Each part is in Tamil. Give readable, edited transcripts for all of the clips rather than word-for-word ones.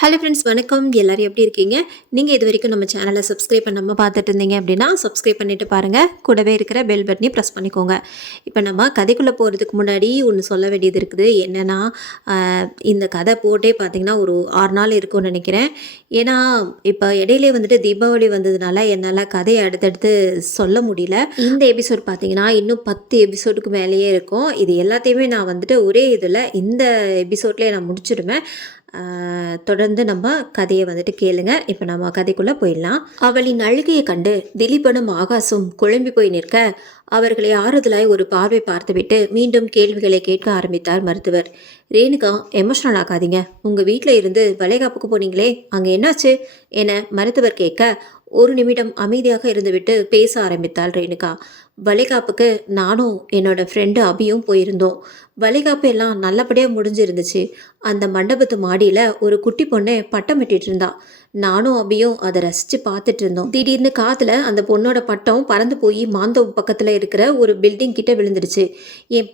ஹலோ ஃப்ரெண்ட்ஸ், வணக்கம். எல்லாரும் எப்படி இருக்கீங்க? நீங்கள் இது வரைக்கும் நம்ம சேனலை சப்ஸ்கிரைப் பண்ணாமல் பார்த்துட்டு இருந்தீங்க அப்படின்னா சப்ஸ்கிரைப் பண்ணிட்டு பாருங்கள். கூடவே இருக்கிற பெல் பட்டனையும் ப்ரெஸ் பண்ணிக்கோங்க. இப்போ நம்ம கதைக்குள்ளே போகிறதுக்கு முன்னாடி ஒன்று சொல்ல வேண்டியது இருக்குது. என்னென்னா, இந்த கதை போட்டே பார்த்திங்கன்னா ஒரு 6 நாள் இருக்கும்னு நினைக்கிறேன். ஏன்னா இப்போ இடையிலே வந்துட்டு தீபாவளி வந்ததுனால என்னால் கதையை அடுத்தடுத்து சொல்ல முடியல. இந்த எபிசோட் பார்த்திங்கன்னா இன்னும் 10 எபிசோடுக்கு மேலேயே இருக்கும். இது எல்லாத்தையுமே நான் வந்துட்டு ஒரே இதில் இந்த எபிசோட்லேயே நான் முடிச்சிடுவேன். தொடர்ந்து நம்ம கதையை வந்துட்டு கேளுங்க. இப்போ நம்ம கதைக்குள்ளே போயிடலாம். அவளின் அழுகையை கண்டு திலீபனும் ஆகாசும் குழம்பி போய் நிற்க அவர்களை ஆறுதலாய் ஒரு பார்வை பார்த்துவிட்டு மீண்டும் கேள்விகளை கேட்க ஆரம்பித்தார் மருத்துவர். ரேணுகா, எமோஷனல் ஆகாதீங்க. உங்கள் வீட்டில் இருந்து வளைகாப்புக்கு போனீங்களே, அங்கே என்னாச்சு என மருத்துவர் கேட்க ஒரு நிமிடம் அமைதியாக இருந்துவிட்டு பேச ஆரம்பித்தாள் ரேணுகா. வளைகாப்புக்கு நானும் என்னோட ஃப்ரெண்டு அபியும் போயிருந்தோம். வளைகாப்பு எல்லாம் நல்லபடியாக முடிஞ்சிருந்துச்சு. அந்த மண்டபத்து மாடியில் ஒரு குட்டி பொண்ணு பட்டம் விட்டுட்டு இருந்தா. நானும் அபியும் அதை ரசித்து பார்த்துட்டு இருந்தோம். திடீர்னு காதில் அந்த பொண்ணோட பட்டம் பறந்து போய் மாந்தோப்பு பக்கத்தில் இருக்கிற ஒரு பில்டிங் கிட்ட விழுந்துடுச்சு. என்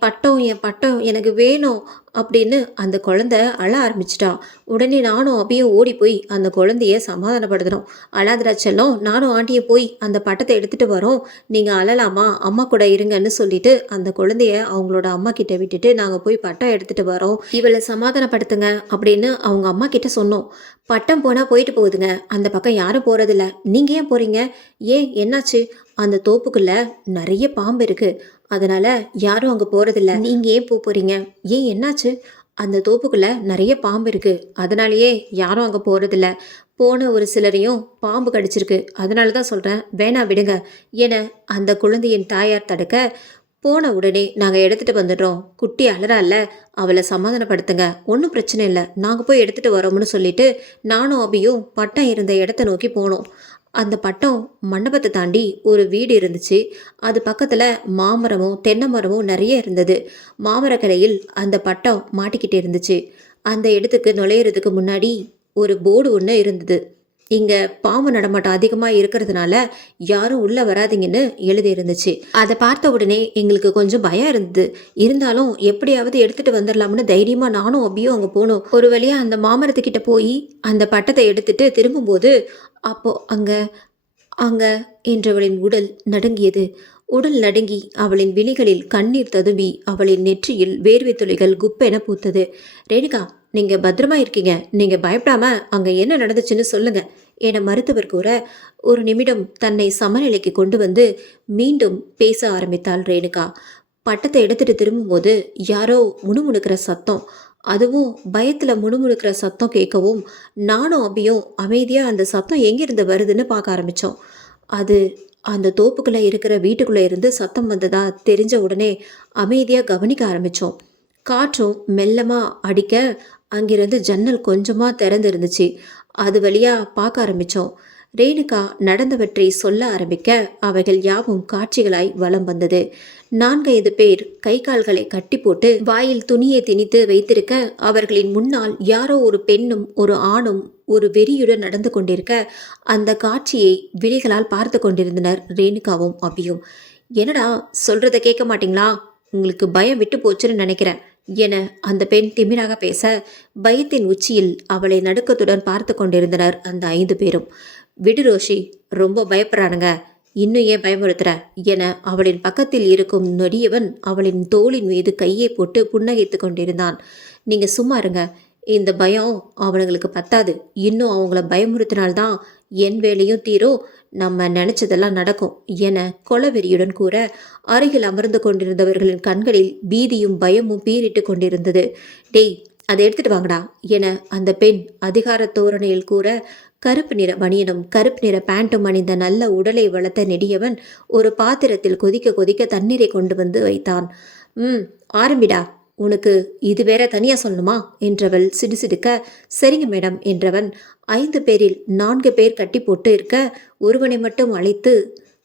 பட்டம் எனக்கு வேணும் அப்படின்னு அந்த குழந்தை அழ ஆரம்பிச்சிட்டா. உடனே நானும் அபியும் ஓடி போய் அந்த குழந்தைய சமாதானப்படுத்துகிறோம். அழாதரா செல்லம், நானும் ஆண்டியை போய் அந்த பட்டத்தை எடுத்துகிட்டு வரோம், நீங்கள் அழலாமா, அம்மா கூட இருங்கன்னு சொல்லிட்டு அந்த குழந்தைய அவங்களோட அம்மா கிட்ட விட்டுட்டு நாங்கள் போய் பட்டம் எடுத்துகிட்டு வரோம், இவளை சமாதானப்படுத்துங்க அப்படின்னு அவங்க அம்மா கிட்ட சொன்னோம். பட்டம் போனால் போயிட்டு போகுதுங்க, அந்த பக்கம் யாரும் போகிறதில்ல. நீங்கள் ஏன் போகிறீங்க? ஏன், என்னாச்சு? அந்த தோப்புக்குள்ள நிறைய பாம்பு இருக்குது, அதனால் யாரும் அங்கே போகிறதில்ல. நீங்கள் ஏன் போகிறீங்க? ஏன், என்னாச்சு? அந்த தோப்புக்குள்ளே நிறைய பாம்பு இருக்குது, அதனாலேயே யாரும் அங்கே போகிறதில்ல. போன ஒரு சிலரையும் பாம்பு கடிச்சிருக்கு, அதனால தான் சொல்கிறேன், வேணா விடுங்க என அந்த குழந்தையின் தாயார் தடுக்க, போன உடனே நாங்கள் எடுத்துகிட்டு வந்துடுறோம், குட்டி அலறால, அவளை சமாதானப்படுத்துங்க, ஒன்றும் பிரச்சனை இல்லை, நாங்கள் போய் எடுத்துகிட்டு வரோம்னு சொல்லிட்டு நானும் அபியும் பட்டம் இருந்த இடத்த நோக்கி போனோம். அந்த பட்டம் மண்டபத்தை தாண்டி ஒரு வீடு இருந்துச்சு. அது பக்கத்தில் மாமரமும் தென்னை மரமும் நிறைய இருந்தது. மாமரக்கரையில் அந்த பட்டம் மாட்டிக்கிட்டு இருந்துச்சு. அந்த இடத்துக்கு நுழையிறதுக்கு முன்னாடி ஒரு போர்டு ஒன்று இருந்தது. இங்கே பாம்பு நடமாட்டம் அதிகமாக இருக்கிறதுனால யாரும் உள்ளே வராதிங்கன்னு எழுதி இருந்துச்சு. அதை பார்த்த உடனே எங்களுக்கு கொஞ்சம் பயம் இருந்தது. இருந்தாலும் எப்படியாவது எடுத்துகிட்டு வந்துடலாம்னு தைரியமாக நானும் அபியும் அங்கே போனோம். ஒரு வழியாக அந்த மாமரத்துக்கிட்ட போய் அந்த பட்டத்தை எடுத்துட்டு திரும்பும்போது அப்போ அங்க என்றவளின் உடல் நடுங்கியது. உடல் நடுங்கி அவளின் விழிகளில் கண்ணீர் ததும்பி அவளின் நெற்றியில் வேர்வை துளிகள் குப்பென பூத்தது. ரேணுகா, நீங்கள் பத்திரமா இருக்கீங்க, நீங்கள் பயப்படாம அங்கே என்ன நடந்துச்சுன்னு சொல்லுங்க என மருத்துவர் கூற ஒரு நிமிடம் தன்னை சமநிலைக்கு கொண்டு வந்து மீண்டும் பேச ஆரம்பித்தாள் ரேணுகா. பட்டத்தை எடுத்துட்டு திரும்பும்போது யாரோ முணுமுணுக்கிற சத்தம், அதுவும் பயத்தில் முணுமுணுக்கிற சத்தம் கேட்கவும் நானும் அபியும் அமைதியாக அந்த சத்தம் எங்கேருந்து வருதுன்னு பார்க்க ஆரம்பித்தோம். அது அந்த தோப்புக்குள்ளே இருக்கிற வீட்டுக்குள்ளே இருந்து சத்தம் வந்ததா தெரிஞ்ச உடனே அமைதியாக கவனிக்க ஆரம்பித்தோம். காற்றும் மெல்லமாக அடிக்க அங்கிருந்து ஜன்னல் கொஞ்சமாக திறந்து இருந்துச்சு. அது வழியாக பார்க்க ஆரம்பித்தோம். ரேணுகா நடந்தவற்றை சொல்ல ஆரம்பிக்க அவைகள் யாவும் காட்சிகளாய் வலம் வந்தது. 4-5 பேர் கை கால்களை கட்டி போட்டு வாயில் துணியை திணித்து வைத்திருக்க அவர்களின் முன்னால் யாரோ ஒரு பெண்ணும் ஒரு ஆணும் ஒரு வெறியுடன் நடந்து கொண்டிருக்க அந்த காட்சியை விழிகளால் பார்த்து கொண்டிருந்தனர் ரேணுகாவும் அபியும். என்னடா, சொல்றதை கேட்க மாட்டீங்களா? உங்களுக்கு பயம் விட்டு போச்சுன்னு நினைக்கிறேன் என அந்த பெண் திமிராக பேச பயத்தின் உச்சியில் அவளை நடுக்கத்துடன் பார்த்து கொண்டிருந்தனர் அந்த 5 பேரும். விடு ரோஷி, ரொம்ப பயப்படுறானுங்க, இன்னும் ஏன் பயமுறுத்துற என அவளின் பக்கத்தில் இருக்கும் நொடியவன் அவளின் தோளின் மீது கையை போட்டு புன்னகைத்து கொண்டிருந்தான். நீங்கள் சும்மா இருங்க, இந்த பயம் அவனுங்களுக்கு பத்தாது, இன்னும் அவங்கள பயமுறுத்தினால்தான் என் வேலையும் தீரும், நம்ம நினச்சதெல்லாம் நடக்கும் என கொலவெறியுடன் கூற அருகில் அமர்ந்து கொண்டிருந்தவர்களின் கண்களில் பீதியும் பயமும் பீறிட்டு கொண்டிருந்தது. டேய், அதை எடுத்துட்டு வாங்கடா என அந்த பெண் அதிகார தோரணையில் கூற கருப்பு நிற பனியனும் கருப்பு நிற பேண்ட்டும் அணிந்த நல்ல உடலை வளர்த்த நெடியவன் ஒரு பாத்திரத்தில் கொதிக்க கொதிக்க தண்ணீரை கொண்டு வந்து வைத்தான். ஆரம்பிடா, உனக்கு இது வேற தனியாக சொல்லணுமா என்றவள் சிடுசிடுக்க, சரிங்க மேடம் என்றவன் 5 பேரில் 4 பேர் கட்டி போட்டு இருக்க ஒருவனை மட்டும் அழைத்து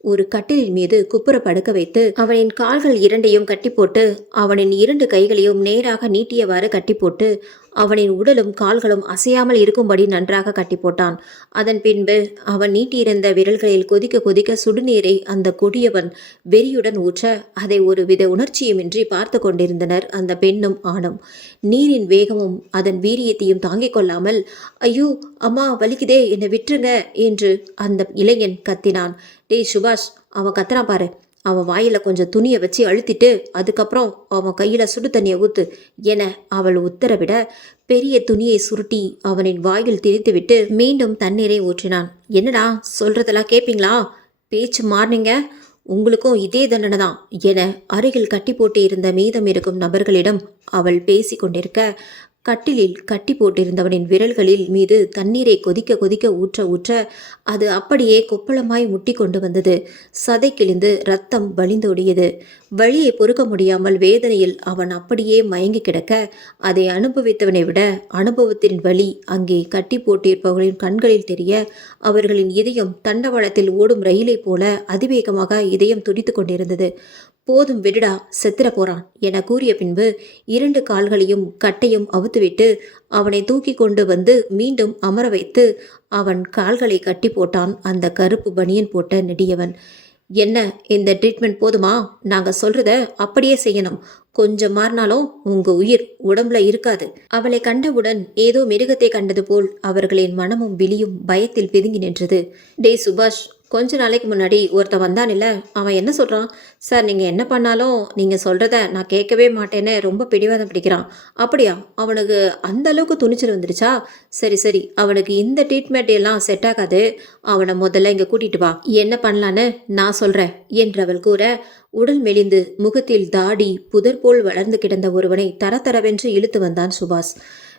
ஒரு கட்டிலின் மீது குப்புற படுக்க வைத்து அவனின் கால்கள் 2ஐயும் கட்டி போட்டு அவனின் 2 கைகளையும் நேராக நீட்டியவாறு கட்டி போட்டு அவனின் உடலும் கால்களும் அசையாமல் இருக்கும்படி நன்றாக கட்டி போட்டான். அதன் பின்பு அவன் நீட்டியிருந்த விரல்களில் கொதிக்க கொதிக்க சுடுநீரை அந்த கொடியவன் வெறியுடன் ஊற்ற அதை ஒரு வித உணர்ச்சியுமின்றி பார்த்து கொண்டிருந்தனர் அந்த பெண்ணும் ஆணும். நீரின் வேகமும் அதன் வீரியத்தையும் தாங்கிக் கொள்ளாமல், ஐயோ அம்மா வலிக்குதே, என்னை விட்டுருங்க என்று அந்த இளைஞன் கத்தினான். டேய் சுபாஷ், அவன் கத்துறான் பாரு, அவன் வாயில கொஞ்சம் துணியை வச்சு அழுத்திட்டு அதுக்கப்புறம் அவன் கையில சுடு தண்ணியை ஊத்து என அவள் உத்தரவிட, பெரிய துணியை சுருட்டி அவனின் வாயில் திணித்துவிட்டு மீண்டும் தண்ணீரை ஊற்றினான். என்னடா சொல்றதெல்லாம் கேட்பீங்களா? பேச்சு மாறினீங்க, உங்களுக்கும் இதே தண்டனை தான் என அருகில் கட்டி போட்டு இருந்த மீதம் இருக்கும் நபர்களிடம் அவள் பேசி கொண்டிருக்க, கட்டிலில் கட்டி போட்டிருந்தவனின் விரல்களில் மீது தண்ணீரை கொதிக்க கொதிக்க ஊற்ற ஊற்ற அது அப்படியே கொப்பளமாய் முட்டி கொண்டு வந்தது. சதை கிழிந்து ரத்தம் வழிந்தோடியது. வழியை பொறுக்க முடியாமல் வேதனையில் அவன் அப்படியே மயங்கி கிடக்க, அதை அனுபவித்தவனை விட அனுபவத்தின் வலி அங்கே கட்டி போட்டிருப்பவர்களின் கண்களில் தெரிய, அவர்களின் இதயம் தண்டவாளத்தில் ஓடும் ரயிலை போல அதிவேகமாக இதயம் துடித்து கொண்டிருந்தது. போதும் விடுடா, செத்துற போறான் என கூறிய பின்பு 2 கால்களையும் கட்டையும் அவுத்துவிட்டு அவனை தூக்கி கொண்டு வந்து மீண்டும் அமர வைத்து அவன் கால்களை கட்டி போட்டான் அந்த கருப்பு பனியன் போட்ட நெடியவன். என்ன, இந்த ட்ரீட்மெண்ட் போதுமா? நாங்கள் சொல்றத அப்படியே செய்யணும். கொஞ்சம் மாறினாலும் உங்க உயிர் உடம்புல இருக்காது. அவளை கண்டவுடன் ஏதோ மிருகத்தை கண்டது போல் அவர்களின் மனமும் விழியும் பயத்தில் பிதுங்கி நின்றது. டே சுபாஷ், கொஞ்ச நாளைக்கு முன்னாடி ஒருத்தன் வந்தான் இல்லை, அவன் என்ன சொல்கிறான்? சார், நீங்கள் என்ன பண்ணாலும் நீங்கள் சொல்கிறத நான் கேட்கவே மாட்டேன்னு ரொம்ப பிடிவாதம் பிடிக்கிறான். அப்படியா? அவனுக்கு அந்த அளவுக்கு துணிச்சல் வந்துடுச்சா? சரி சரி, அவனுக்கு இந்த ட்ரீட்மெண்ட் எல்லாம் செட் ஆகாது. அவனை முதல்ல இங்கே கூட்டிகிட்டு வா, என்ன பண்ணலான்னு நான் சொல்கிறேன் என்றவள் கூற, உடல் மெலிந்து முகத்தில் தாடி புதர் போல் வளர்ந்து கிடந்த ஒருவனை தரதரவென்று இழுத்து வந்தான் சுபாஷ்.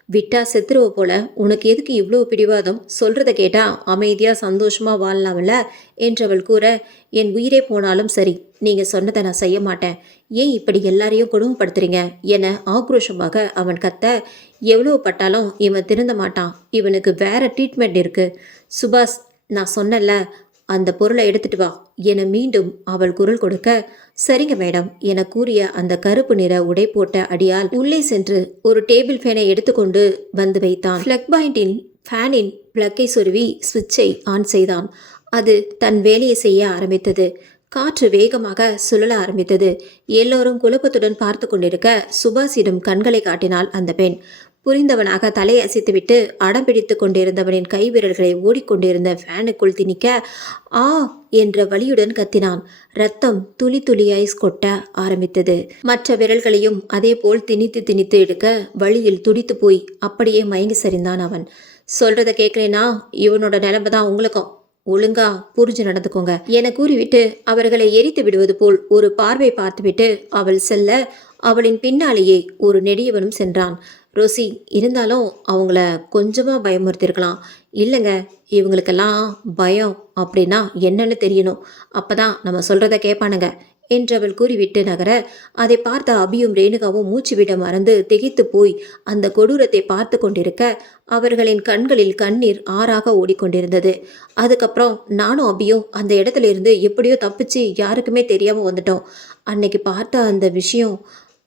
விட்டா செத்துருவ போல, உனக்கு எதுக்கு இவ்வளோ பிடிவாதம்? சொல்கிறத கேட்டா அமைதியாக சந்தோஷமாக வாழலாம்ல என்றவள் கூற, என் உயிரே போனாலும் சரி, நீங்கள் சொன்னதை நான் செய்ய மாட்டேன். ஏன் இப்படி எல்லாரையும் கொடுமைப்படுத்துறீங்க என ஆக்ரோஷமாக அவன் கத்த, எவ்வளோ பட்டாலும் இவன் திருந்த மாட்டான். இவனுக்கு வேற ட்ரீட்மெண்ட் இருக்கு. சுபாஷ், நான் சொன்னல, அந்த பொருளை எடுத்துட்டு வா என மீண்டும் அவள் குரல் கொடுக்க, சரிங்க மேடம் என கூறிய அந்த கருப்பு நிற உடை போட்ட அடியால் உள்ளே சென்று ஒரு டேபிள் ஃபேனை எடுத்துக்கொண்டு வந்து வைத்தான். ஃப்ளக் பாயிண்டில் ஃபேனின் பிளக்கை சொருவி சுவிட்சை ஆன் செய்தான். அது தன் வேலையை செய்ய ஆரம்பித்தது. காற்று வேகமாக சுழல ஆரம்பித்தது. எல்லோரும் குழப்பத்துடன் பார்த்து கொண்டிருக்க சுபாஷிடம் கண்களை காட்டினாள் அந்த பெண். புரிந்தவனாக தலையை அசைத்துவிட்டு அடம் பிடித்து கொண்டிருந்தவனின் கைவிரல்களை ஓடிக்கொண்டிருந்த ஃபேனுக்குள் திணிக்க, ஆ என்ற வலியுடன் கத்தினான். ரத்தம் துளி துளியாய் கொட்ட ஆரம்பித்தது. மற்ற விரல்களையும் அதே போல் திணித்து திணித்து எடுக்க வழியில் துடித்து போய் அப்படியே மயங்கி சரிந்தான் அவன். சொல்றத கேட்கலேனா இவனோட நிலைமை தான் உங்களுக்கும். ஒழுங்கா புரிஞ்சு நடந்துக்கோங்க என கூறிவிட்டு அவர்களை எரித்து விடுவது போல் ஒரு பார்வை பார்த்துவிட்டு அவள் செல்ல, அவளின் பின்னாலேயே ஒரு நெடியவனும் சென்றான். ரோசி, இருந்தாலும் அவங்கள கொஞ்சமாக பயமுறுத்திருக்கலாம். இல்லைங்க, இவங்களுக்கெல்லாம் பயம் அப்படின்னா என்னன்னு தெரியணும். அப்போ தான் நம்ம சொல்கிறத கேட்பானுங்க என்றவள் கூறிவிட்டு நகர, அதை பார்த்த அபியும் ரேணுகாவும் மூச்சு விட மறந்து திகைத்து போய் அந்த கொடூரத்தை பார்த்து கொண்டிருக்க அவர்களின் கண்களில் கண்ணீர் ஆறாக ஓடிக்கொண்டிருந்தது. அதுக்கப்புறம் நானும் அபியும் அந்த இடத்துல இருந்து எப்படியோ தப்பிச்சு யாருக்குமே தெரியாமல் வந்துட்டோம். அன்னைக்கு பார்த்த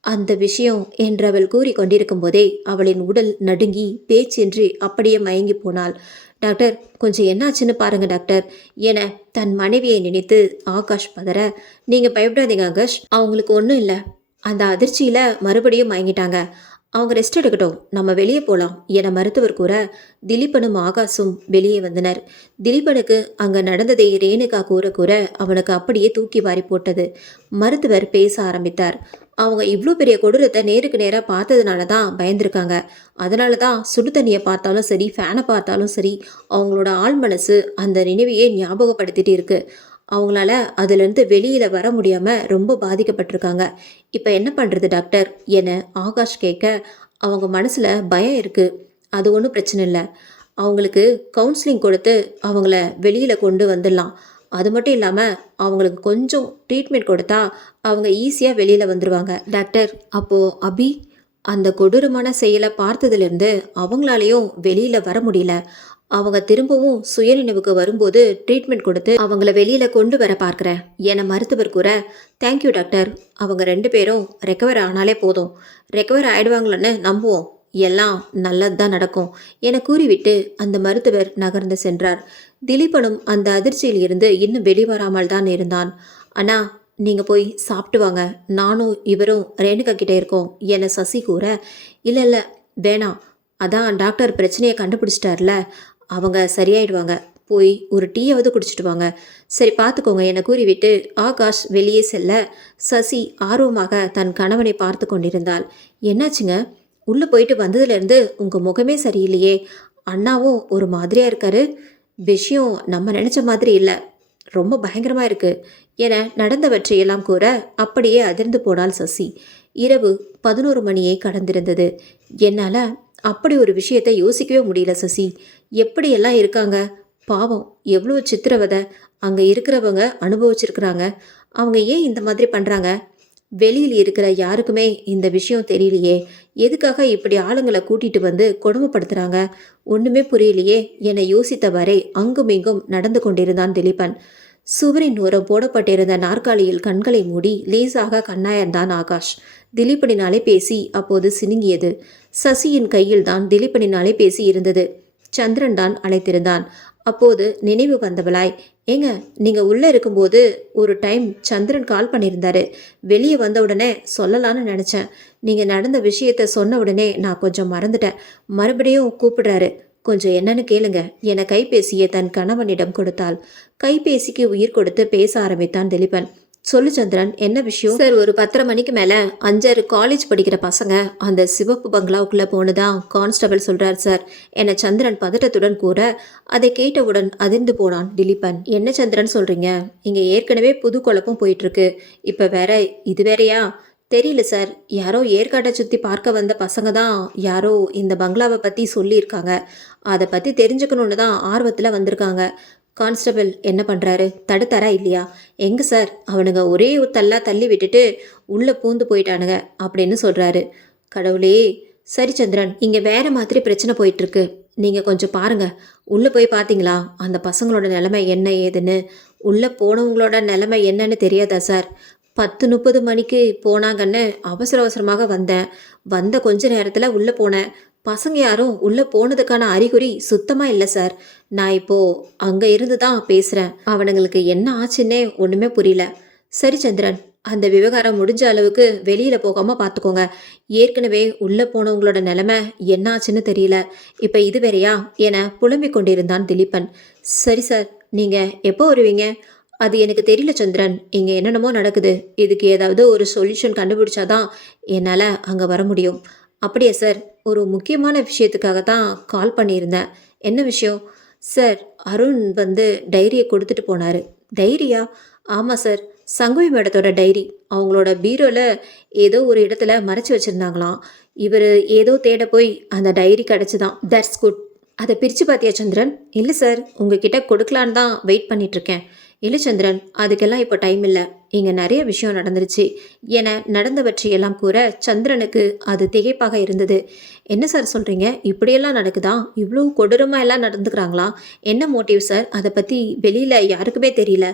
அந்த விஷயம் என்றவள் கூறி கொண்டிருக்கும் போதே அவளின் உடல் நடுங்கி பேச்சின்றி அப்படியே மயங்கி போனாள். டாக்டர், கொஞ்சம் என்னாச்சுன்னு பாருங்க டாக்டர் என தன் மனைவியை நினைத்து ஆகாஷ் பதற, நீங்கள் பயப்படாதீங்க ஆகாஷ், அவங்களுக்கு ஒன்றும் இல்லை. அந்த அதிர்ச்சியில் மறுபடியும் மயங்கிட்டாங்க. அவங்க ரெஸ்ட் எடுக்கட்டும், நம்ம வெளியே போகலாம் என மருத்துவர் கூற திலீபனும் ஆகாஷும் வெளியே வந்தனர். திலீபனுக்கு அங்கே நடந்ததை ரேணுகா கூற கூற அவனுக்கு அப்படியே தூக்கி வாரி போட்டது. மருத்துவர் பேச ஆரம்பித்தார். அவங்க இவ்வளோ பெரிய கொடூரத்தை நேருக்கு நேராக பார்த்ததுனால தான் பயந்துருக்காங்க. அதனால தான் சுடு தண்ணியை பார்த்தாலும் சரி, ஃபேனை பார்த்தாலும் சரி, அவங்களோட ஆள் மனசு அந்த நினைவையே ஞாபகப்படுத்திட்டு இருக்கு. அவங்களால அதுலேருந்து வெளியில் வர முடியாமல் ரொம்ப பாதிக்கப்பட்டிருக்காங்க. இப்போ என்ன பண்ணுறது டாக்டர் என ஆகாஷ் கேட்க, அவங்க மனசில் பயம் இருக்குது, அது ஒன்றும் பிரச்சனை இல்லை. அவங்களுக்கு கவுன்சிலிங் கொடுத்து அவங்கள வெளியில் கொண்டு வந்துடலாம். அது மட்டும் இல்லாமல் அவங்களுக்கு கொஞ்சம் ட்ரீட்மெண்ட் கொடுத்தா அவங்க ஈஸியாக வெளியில் வந்துடுவாங்க. டாக்டர், அப்போது அபி அந்த கொடூரமான செயலை பார்த்ததுலேருந்து அவங்களாலையும் வெளியில் வர முடியல. அவங்க திரும்பவும் சுயநினைவுக்கு வரும்போது ட்ரீட்மெண்ட் கொடுத்து அவங்கள வெளியில் கொண்டு வர பார்க்குறேன் என மருத்துவர் கூற, தேங்க்யூ டாக்டர், அவங்க 2 பேரும் ரெக்கவர் ஆனாலே போதும், ரெக்கவர் ஆகிடுவாங்களன்னு நம்புவோம் எல்லாம் நல்லது தான் நடக்கும் என கூறிவிட்டு அந்த மருத்துவர் நகர்ந்து சென்றார். திலீபனும் அந்த அதிர்ச்சியில் இருந்து இன்னும் வெளிவராமல் தான் இருந்தான். அண்ணா, நீங்கள் போய் சாப்பிட்டு வாங்க, நானும் இவரும் ரேணுகா கிட்டே இருக்கோம் என சசி கூற, இல்லை இல்லை வேணாம், அதான் டாக்டர் பிரச்சனையை கண்டுபிடிச்சிட்டார்ல, அவங்க சரியாயிடுவாங்க, போய் ஒரு டீயாவது குடிச்சிட்டு வாங்க, சரி பார்த்துக்கோங்க என கூறிவிட்டு ஆகாஷ் வெளியே செல்ல சசி ஆர்வமாக தன் கணவனை பார்த்து கொண்டிருந்தாள். என்னாச்சுங்க, உள்ளே போயிட்டு வந்ததுலேருந்து உங்கள் முகமே சரியில்லையே, அண்ணாவும் ஒரு மாதிரியாக இருக்காரு, விஷயம் நம்ம நினச்ச மாதிரி இல்லை, ரொம்ப பயங்கரமாக இருக்குது என நடந்தவற்றையெல்லாம் கூற அப்படியே அதிர்ந்து போனாள் சசி. இரவு 11 மணியை கடந்திருந்தது. என்னால் அப்படி ஒரு விஷயத்தை யோசிக்கவே முடியல சசி. எப்படியெல்லாம் இருக்காங்க பாவம், எவ்வளோ சித்திரவதை அங்கே இருக்கிறவங்க அனுபவிச்சிருக்கிறாங்க. அவங்க ஏன் இந்த மாதிரி பண்ணுறாங்க? வெளியில் இருக்கிற யாருக்குமே இந்த விஷயம் தெரியலையே, எதுக்காக இப்படி ஆளுங்களை கூட்டிட்டு வந்து கொடுமைப்படுத்துகிறாங்க, ஒன்றுமே புரியலையே என யோசித்தவரை அங்கும் இங்கும் நடந்து கொண்டிருந்தான் திலீபன். சுவரின் ஓரம் போடப்பட்டிருந்த நாற்காலியில் கண்களை மூடி லேசாக கண்ணாயர்ந்தான் ஆகாஷ். திலீபனின் அலைபேசி அப்போது சினுங்கியது. சசியின் கையில் தான் திலீபனின் அலைபேசி இருந்தது. சந்திரன் தான் அழைத்திருந்தான். அப்போது நினைவு வந்தவளாய், ஏங்க நீங்கள் உள்ளே இருக்கும்போது ஒரு டைம் சந்திரன் கால் பண்ணியிருந்தாரு, வெளியே வந்த உடனே சொல்லலான்னு நினச்சேன், நீங்கள் நடந்த விஷயத்த சொன்ன உடனே நான் கொஞ்சம் மறந்துட்டேன், மறுபடியும் கூப்பிடுறாரு, கொஞ்சம் என்னன்னு கேளுங்க என கைபேசியை தன் கணவனிடம் கொடுத்தாள். கைபேசிக்கு உயிர் கொடுத்து பேச ஆரம்பித்தான் திலீபன். சொல்லு சந்திரன், என்ன விஷயம்? சார், ஒரு 10:30 மணிக்கு மேலே 5 காலேஜ் படிக்கிற பசங்க அந்த சிவப்பு பங்களாவுக்குள்ளே போனதான் கான்ஸ்டபிள் சொல்கிறார் சார் என சந்திரன் பதட்டத்துடன் கூற அதை கேட்டவுடன் அதிர்ந்து போனான் திலீபன். என்ன சந்திரன் சொல்கிறீங்க? இங்கே ஏற்கனவே புது குழப்பம் போயிட்டுருக்கு, இப்போ வேற இது வேறையா? தெரியல சார், யாரோ ஏற்காட்டை சுற்றி பார்க்க வந்த பசங்க தான் யாரோ இந்த பங்களாவை பற்றி சொல்லியிருக்காங்க, அதை பற்றி தெரிஞ்சுக்கணுன்னு தான் ஆர்வத்தில் வந்திருக்காங்க. கான்ஸ்டபிள் என்ன பண்ணுறாரு, தடுத்தாரா இல்லையா? எங்கே சார், அவனுங்க ஒரே தள்ளா தள்ளி விட்டுட்டு உள்ளே பூந்து போயிட்டானுங்க அப்படின்னு சொல்கிறாரு. கடவுளே! சரி சந்திரன், இங்கே வேறு மாதிரி பிரச்சனை போயிட்டுருக்கு, நீங்கள் கொஞ்சம் பாருங்கள், உள்ளே போய் பார்த்தீங்களா அந்த பசங்களோட நிலைமை என்ன ஏதுன்னு? உள்ளே போனவங்களோட நிலைமை என்னன்னு தெரியாதா சார்? 10:30 மணிக்கு போனாங்கன்னு அவசர அவசரமாக வந்தேன், வந்த கொஞ்ச நேரத்தில் உள்ளே போனேன், பசங்க யாரும் உள்ளே போனதுக்கான அறிகுறி சுத்தமாக இல்லை சார். நான் இப்போது அங்கே இருந்து தான் பேசுகிறேன், அவனுங்களுக்கு என்ன ஆச்சுன்னே ஒன்றுமே புரியல. சரி சந்திரன், அந்த விவகாரம் முடிஞ்ச அளவுக்கு வெளியில் போகாமல் பார்த்துக்கோங்க. ஏற்கனவே உள்ளே போனவங்களோட நிலைமை என்ன ஆச்சுன்னு தெரியல, இப்போ இது வேறையா என புலம்பிக் கொண்டிருந்தான் திலீபன். சரி சார், நீங்கள் எப்போ வருவீங்க? அது எனக்கு தெரியல சந்திரன், இங்கே என்னென்னமோ நடக்குது, இதுக்கு ஏதாவது ஒரு சொல்யூஷன் கண்டுபிடிச்சாதான் என்னால் அங்கே வர முடியும். அப்படியா சார், ஒரு முக்கியமான விஷயத்துக்காக தான் கால் பண்ணியிருந்தேன். என்ன விஷயம்? சார், அருண் வந்து டைரியை கொடுத்துட்டு போனார். டைரியா? ஆமாம் சார், சங்குவி மேடத்தோட டைரி அவங்களோட பீரோவில் ஏதோ ஒரு இடத்துல மறைச்சி வச்சுருந்தாங்களாம். இவர் ஏதோ தேட போய் அந்த டைரி கிடச்சிதான். That's good. அதை பிரித்து பார்த்தியா சந்திரன்? இல்லை சார், உங்ககிட்ட கொடுக்கலான்னு தான் வெயிட் பண்ணிகிட்ருக்கேன். இல்லை சந்திரன், அதுக்கெல்லாம் இப்போ டைம் இல்லை, இங்கே நிறைய விஷயம் நடந்துருச்சு என நடந்தவற்றையெல்லாம் கூற சந்திரனுக்கு அது திகைப்பாக இருந்தது. என்ன சார் சொல்கிறீங்க, இப்படியெல்லாம் நடக்குதா? இவ்வளோ கொடூரமாக எல்லாம் நடந்துக்கிறாங்களா? என்ன மோட்டிவ் சார்? அதை பற்றி வெளியில் யாருக்குமே தெரியல,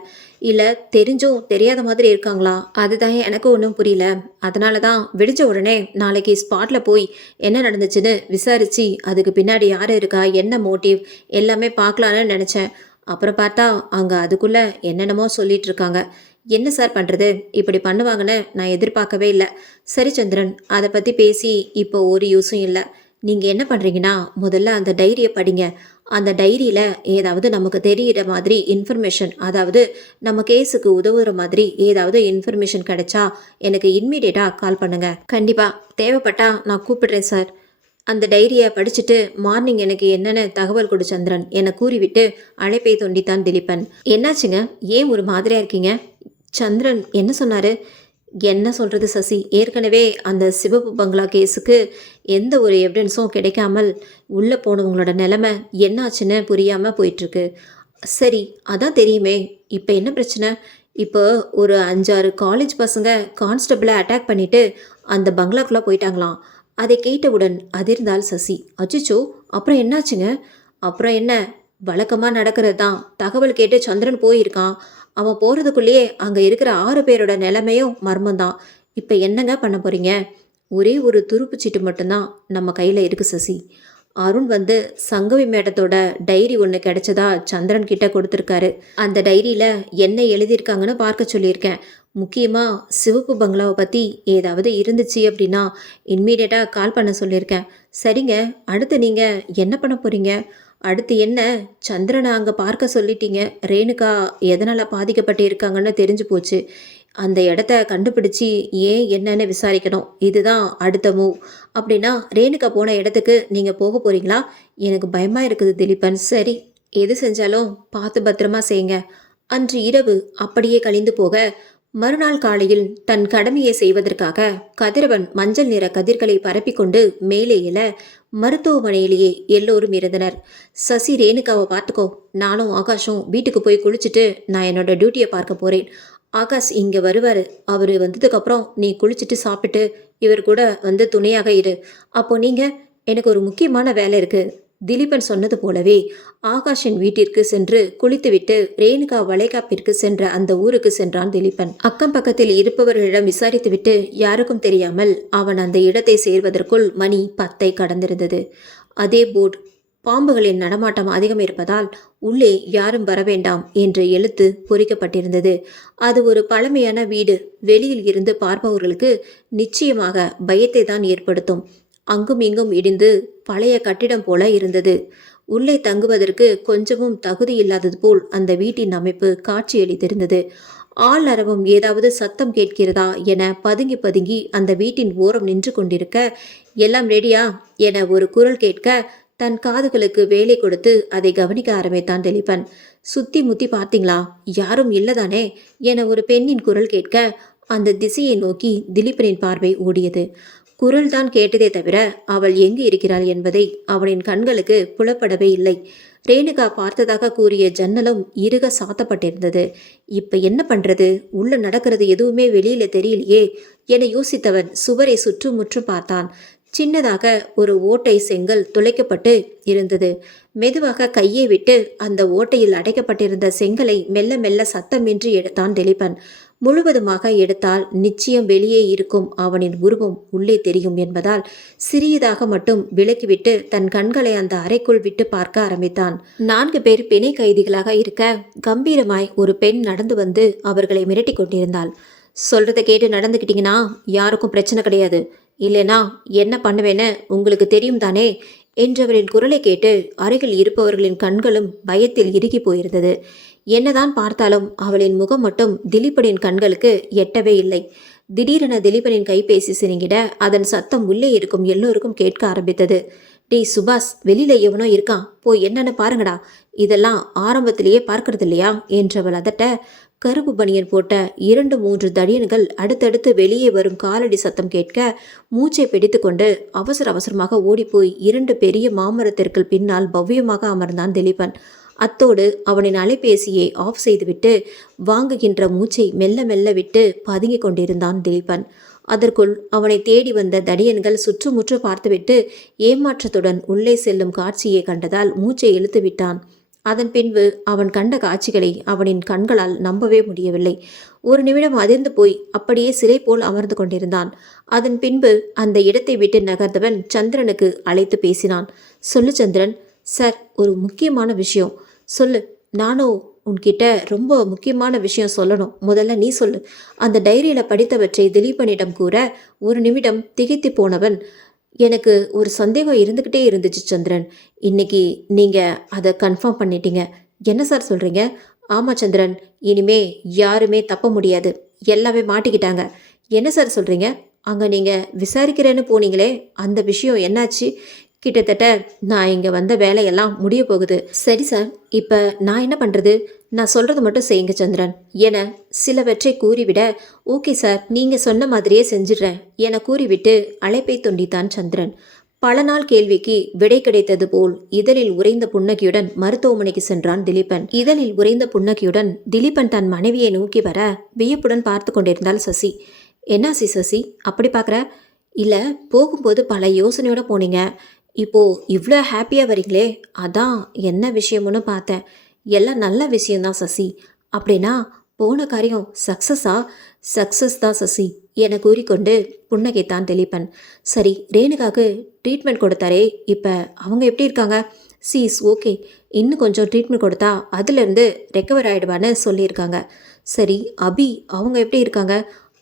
இல்லை தெரிஞ்சும் தெரியாத மாதிரி இருக்காங்களா? அதுதான் எனக்கு ஒன்றும் புரியல. அதனால தான் விடிஞ்ச உடனே நாளைக்கு ஸ்பாட்டில் போய் என்ன நடந்துச்சுன்னு விசாரித்து அதுக்கு பின்னாடி யார் இருக்கா, என்ன மோட்டிவ் எல்லாமே பார்க்கலான்னு நினச்சேன். அப்புறம் பார்த்தா அங்கே அதுக்குள்ளே என்னென்னமோ சொல்லிட்டு இருக்காங்க. என்ன சார் பண்ணுறது, இப்படி பண்ணுவாங்கன்னு நான் எதிர்பார்க்கவே இல்லை. சரி சந்திரன், அதை பற்றி பேசி இப்போ ஒரு யூஸும் இல்லை. நீங்கள் என்ன பண்ணுறீங்கன்னா, முதல்ல அந்த டைரியை படிங்க. அந்த டைரியில் ஏதாவது நமக்கு தெரிகிற மாதிரி இன்ஃபர்மேஷன், அதாவது நம்ம கேஸுக்கு உதவுகிற மாதிரி ஏதாவது இன்ஃபர்மேஷன் கிடைச்சா எனக்கு இன்மீடியட்டாக கால் பண்ணுங்கள். கண்டிப்பாக தேவைப்பட்டா நான் கூப்பிடுறேன் சார். அந்த டைரியை படிச்சுட்டு மார்னிங் எனக்கு என்னென்ன தகவல் கொடு சந்திரன் என கூறிவிட்டு அழைப்பை தொண்டித்தான் திலீபன். என்னாச்சுங்க, ஏன் ஒரு மாதிரியாக இருக்கீங்க? சந்திரன் என்ன சொன்னார்? என்ன சொல்கிறது சசி, ஏற்கனவே அந்த சிவப்பு பங்களா கேஸுக்கு எந்த ஒரு எவிடன்ஸும் கிடைக்காமல் உள்ளே போனவங்களோட நிலைமை என்னாச்சுன்னு புரியாமல் போயிட்டுருக்கு. சரி, அதான் தெரியுமே, இப்போ என்ன பிரச்சனை? இப்போ ஒரு 5-6 காலேஜ் பசங்க கான்ஸ்டபிளை அட்டாக் பண்ணிவிட்டு அந்த பங்களாக்குள்ளே போயிட்டாங்களாம். அதை கேட்டவுடன் அதிர்ந்தாள் சசி. அச்சிச்சோ, அப்புறம் என்னாச்சுங்க? அப்புறம் என்ன, வழக்கமாக நடக்கிறது தான். தகவல் கேட்டு சந்திரன் போயிருக்கான். அவன் போகிறதுக்குள்ளேயே அங்கே இருக்கிற 6 பேரோட நிலைமையும் மர்மந்தான். இப்போ என்னங்க பண்ண போகிறீங்க? ஒரே ஒரு துருப்புச் சீட்டு மட்டும்தான் நம்ம கையில் இருக்குது சசி. அருண் வந்து சங்கவி மேடத்தோட டைரி ஒன்று கிடைச்சதா சந்திரன் கிட்ட கொடுத்துருக்காரு. அந்த டைரியில் என்ன எழுதியிருக்காங்கன்னு பார்க்க சொல்லியிருக்கேன். முக்கியமாக சிவப்பு பங்களாவை பற்றி ஏதாவது இருந்துச்சு அப்படின்னா இம்மீடியட்டாக கால் பண்ண சொல்லியிருக்கேன். சரிங்க, அடுத்து நீங்கள் என்ன பண்ண போகிறீங்க? அடுத்து என்ன? சந்திரனை அங்கே பார்க்க சொல்லிட்டீங்க. ரேணுகா எதனால் பாதிக்கப்பட்டு இருக்காங்கன்னு தெரிஞ்சு போச்சு. அந்த இடத்த கண்டுபிடிச்சி ஏன் என்னன்னு விசாரிக்கணும். இதுதான் அடுத்த மூவ். அப்படின்னா ரேணுகா போன இடத்துக்கு நீங்கள் போக போகிறீங்களா? எனக்கு பயமாக இருக்குது திலீபன். சரி, எது செஞ்சாலும் பார்த்து பத்திரமா செய்யுங்க. அன்று இரவு அப்படியே கழிந்து போக மறுநாள் காலையில் தன் கடமையை செய்வதற்காக கதிரவன் மஞ்சள் நிற கதிர்களை பரப்பிக்கொண்டு மேலே எழ மருத்துவமனையிலேயே எல்லோரும் இருந்தனர். சசி ரேணுகாவை பார்த்துக்கோ, நானும் ஆகாஷும் வீட்டுக்கு போய் குளிச்சுட்டு நான் என்னோட டியூட்டியை பார்க்க போகிறேன். ஆகாஷ் இங்கே வருவார். அவர் வந்ததுக்கப்புறம் நீ குளிச்சுட்டு சாப்பிட்டு இவர் கூட வந்து துணையாக இரு. அப்போ நீங்கள் எனக்கு ஒரு முக்கியமான வேலை இருக்குது. திலீபன் சொன்னது போலவே ஆகாஷின் வீட்டிற்கு சென்று குளித்துவிட்டு ரேணுகா வளைகாப்பிற்கு சென்ற அந்த ஊருக்கு சென்றான் திலீபன். அக்கம் பக்கத்தில் இருப்பவர்களிடம் விசாரித்துவிட்டு யாருக்கும் தெரியாமல் அவன் அந்த இடத்தை சேர்வதற்குள் மணி 10 கடந்திருந்தது. அதே போர்டு, பாம்புகளின் நடமாட்டம் அதிகம் இருப்பதால் உள்ளே யாரும் வரவேண்டாம் என்ற எழுத்து பொறிக்கப்பட்டிருந்தது. அது ஒரு பழமையான வீடு. வெளியில் இருந்து பார்ப்பவர்களுக்கு நிச்சயமாக பயத்தை தான் ஏற்படுத்தும். அங்கும் இங்கும் இடிந்து பழைய கட்டிடம் போல இருந்தது. உள்ளே தங்குவதற்கு கொஞ்சமும் தகுதி இல்லாதது போல் அந்த வீட்டின் அமைப்பு காட்சியளித்திருந்தது. ஆள் அரவம் ஏதாவது சத்தம் கேட்கிறதா என பதுங்கி பதுங்கி அந்த வீட்டின் ஓரம் நின்று கொண்டிருக்க, எல்லாம் ரெடியா என ஒரு குரல் கேட்க தன் காதுகளுக்கு வேலை கொடுத்து அதை கவனிக்க ஆரம்பித்தான் திலீபன். சுத்தி முத்தி பார்த்தீங்களா? யாரும் இல்லதானே என ஒரு பெண்ணின் குரல் கேட்க அந்த திசையை நோக்கி திலீபனின் பார்வை ஓடியது. குரல் தான் கேட்டதே தவிர அவள் எங்கு இருக்கிறாள் என்பதை அவனின் கண்களுக்கு புலப்படவே இல்லை. ரேணுகா பார்த்ததாக கூறிய ஜன்னலும் இறுக சாத்தப்பட்டிருந்தது. இப்ப என்ன பண்றது? உள்ள நடக்கிறது எதுவுமே வெளியில தெரியலையே என யோசித்தவன் சுவரை சுற்றுமுற்றும் பார்த்தான். சின்னதாக ஒரு ஓட்டை செங்கல் துளைக்கப்பட்டு இருந்தது. மெதுவாக கையை விட்டு அந்த ஓட்டையில் அடைக்கப்பட்டிருந்த செங்கலை மெல்ல மெல்ல சத்தமின்றி எடுத்தான் திலீபன். முழுவதுமாக எடுத்தால் நிச்சயம் வெளியே இருக்கும் அவனின் உருவம் உள்ளே தெரியும் என்பதால் சிறியதாக மட்டும் விலக்கிவிட்டு தன் கண்களை அந்த அறைக்குள் விட்டு பார்க்க ஆரம்பித்தான். 4 பேர் பிணை கைதிகளாக இருக்க கம்பீரமாய் ஒரு பெண் நடந்து வந்து அவர்களை மிரட்டி கொண்டிருந்தாள். சொல்றதை கேட்டு நடந்துக்கிட்டீங்கன்னா யாருக்கும் பிரச்சனை கிடையாது, இல்லைனா என்ன பண்ணுவேன்னு உங்களுக்கு தெரியும் தானே என்றவரின் குரலை கேட்டு அருகில் இருப்பவர்களின் கண்களும் பயத்தில் இறுகி போயிருந்தது. என்னதான் பார்த்தாலும் அவளின் முகம் மட்டும் திலீபனின் கண்களுக்கு எட்டவே இல்லை. திடீரென திலீபனின் கைபேசி சினுங்கிட அதன் சத்தம் உள்ளே இருக்கும் எல்லோருக்கும் கேட்க ஆரம்பித்தது. டேய் சுபாஷ், வெளியில எவனோ இருக்கான், போய் என்னன்னு பாருங்கடா. இதெல்லாம் ஆரம்பத்திலேயே பார்க்கறது இல்லையா என்றவள் அதட்ட, கருப்பு பனியன் போட்ட 2-3 தடியன்கள் அடுத்தடுத்து வெளியே வரும் காலடி சத்தம் கேட்க மூச்சை பிடித்து கொண்டு அவசர அவசரமாக ஓடிப்போய் 2 பெரிய மாமரத்திற்கு பின்னால் பவ்யமாக அமர்ந்தான் திலீபன். அத்தோடு அவனின் அலைபேசியை ஆஃப் செய்துவிட்டு வாங்குகின்ற மூச்சை மெல்ல மெல்ல விட்டு பதுங்கி கொண்டிருந்தான் திலீபன். அதற்குள் அவனை தேடி வந்த தடியன்கள் சுற்றுமுற்று பார்த்துவிட்டு ஏமாற்றத்துடன் உள்ளே செல்லும் காட்சியை கண்டதால் மூச்சை இழுத்து விட்டான். அதன் பின்பு அவன் கண்ட காட்சிகளை அவனின் கண்களால் நம்பவே முடியவில்லை. ஒரு நிமிடம் அதிர்ந்து போய் அப்படியே சிலை போல் அமர்ந்து கொண்டிருந்தான். அதன் பின்பு அந்த இடத்தை விட்டு நகர்ந்தவன் சந்திரனுக்கு அழைத்து பேசினான். சொல்லு சந்திரன். சார், ஒரு முக்கியமான விஷயம். சொல்லு. நானும் உன்கிட்ட ரொம்ப முக்கியமான விஷயம் சொல்லணும். முதல்ல நீ சொல்லு. அந்த டைரியில் படித்தவற்றை திலீபனிடம் கூற ஒரு நிமிடம் திகைத்து போனவன், எனக்கு ஒரு சந்தேகம் இருந்துக்கிட்டே இருந்துச்சு சந்திரன். இன்னைக்கு நீங்கள் அதை கன்ஃபார்ம் பண்ணிட்டீங்க. என்ன சார் சொல்கிறீங்க? ஆமாம் சந்திரன், இனிமே யாருமே தப்ப முடியாது. எல்லாமே மாட்டிக்கிட்டாங்க. என்ன சார் சொல்கிறீங்க? அங்கே நீங்கள் விசாரிக்கிறேன்னு போனீங்களே, அந்த விஷயம் என்னாச்சு? கிட்டத்தட்ட நான் இங்கே வந்த வேலையெல்லாம் முடிய போகுது. சரி சார், இப்போ நான் என்ன பண்ணுறது? நான் சொல்கிறது மட்டும் செய்யுங்க சந்திரன் என சிலவற்றை கூறிவிட, ஓகே சார், நீங்கள் சொன்ன மாதிரியே செஞ்சிடுறேன் என கூறிவிட்டு அழைப்பை துண்டித்தான் சந்திரன். பல நாள் கேள்விக்கு விடை கிடைத்தது போல் இதழில் உறைந்த புன்னகையுடன் மருத்துவமனைக்கு சென்றான் திலீபன். இதழில் உறைந்த புன்னகையுடன் திலீபன் தன் மனைவியை நோக்கி வர வியப்புடன் பார்த்து கொண்டிருந்தாள் சசி. என்னாசி சசி, அப்படி பார்க்குற? இல்லை, போகும்போது பல யோசனையோடு போனீங்க, இப்போது இவ்வளோ ஹாப்பியாக வரீங்களே, அதான் என்ன விஷயம்னு பார்த்தேன். எல்லாம் நல்ல விஷயந்தான் சசி. அப்படின்னா போன காரியம் சக்ஸஸா? சக்ஸஸ் தான் சசி என கூறிக்கொண்டு புன்னகைத்தான் திலீபன். சரி, ரேணுகாவுக்கு ட்ரீட்மெண்ட் கொடுத்தாரே, இப்போ அவங்க எப்படி இருக்காங்க? இஸ் ஓகே, இன்னும் கொஞ்சம் ட்ரீட்மெண்ட் கொடுத்தா அதுலேருந்து ரெக்கவர் ஆகிடுவான்னு சொல்லியிருக்காங்க. சரி, அபி அவங்க எப்படி இருக்காங்க?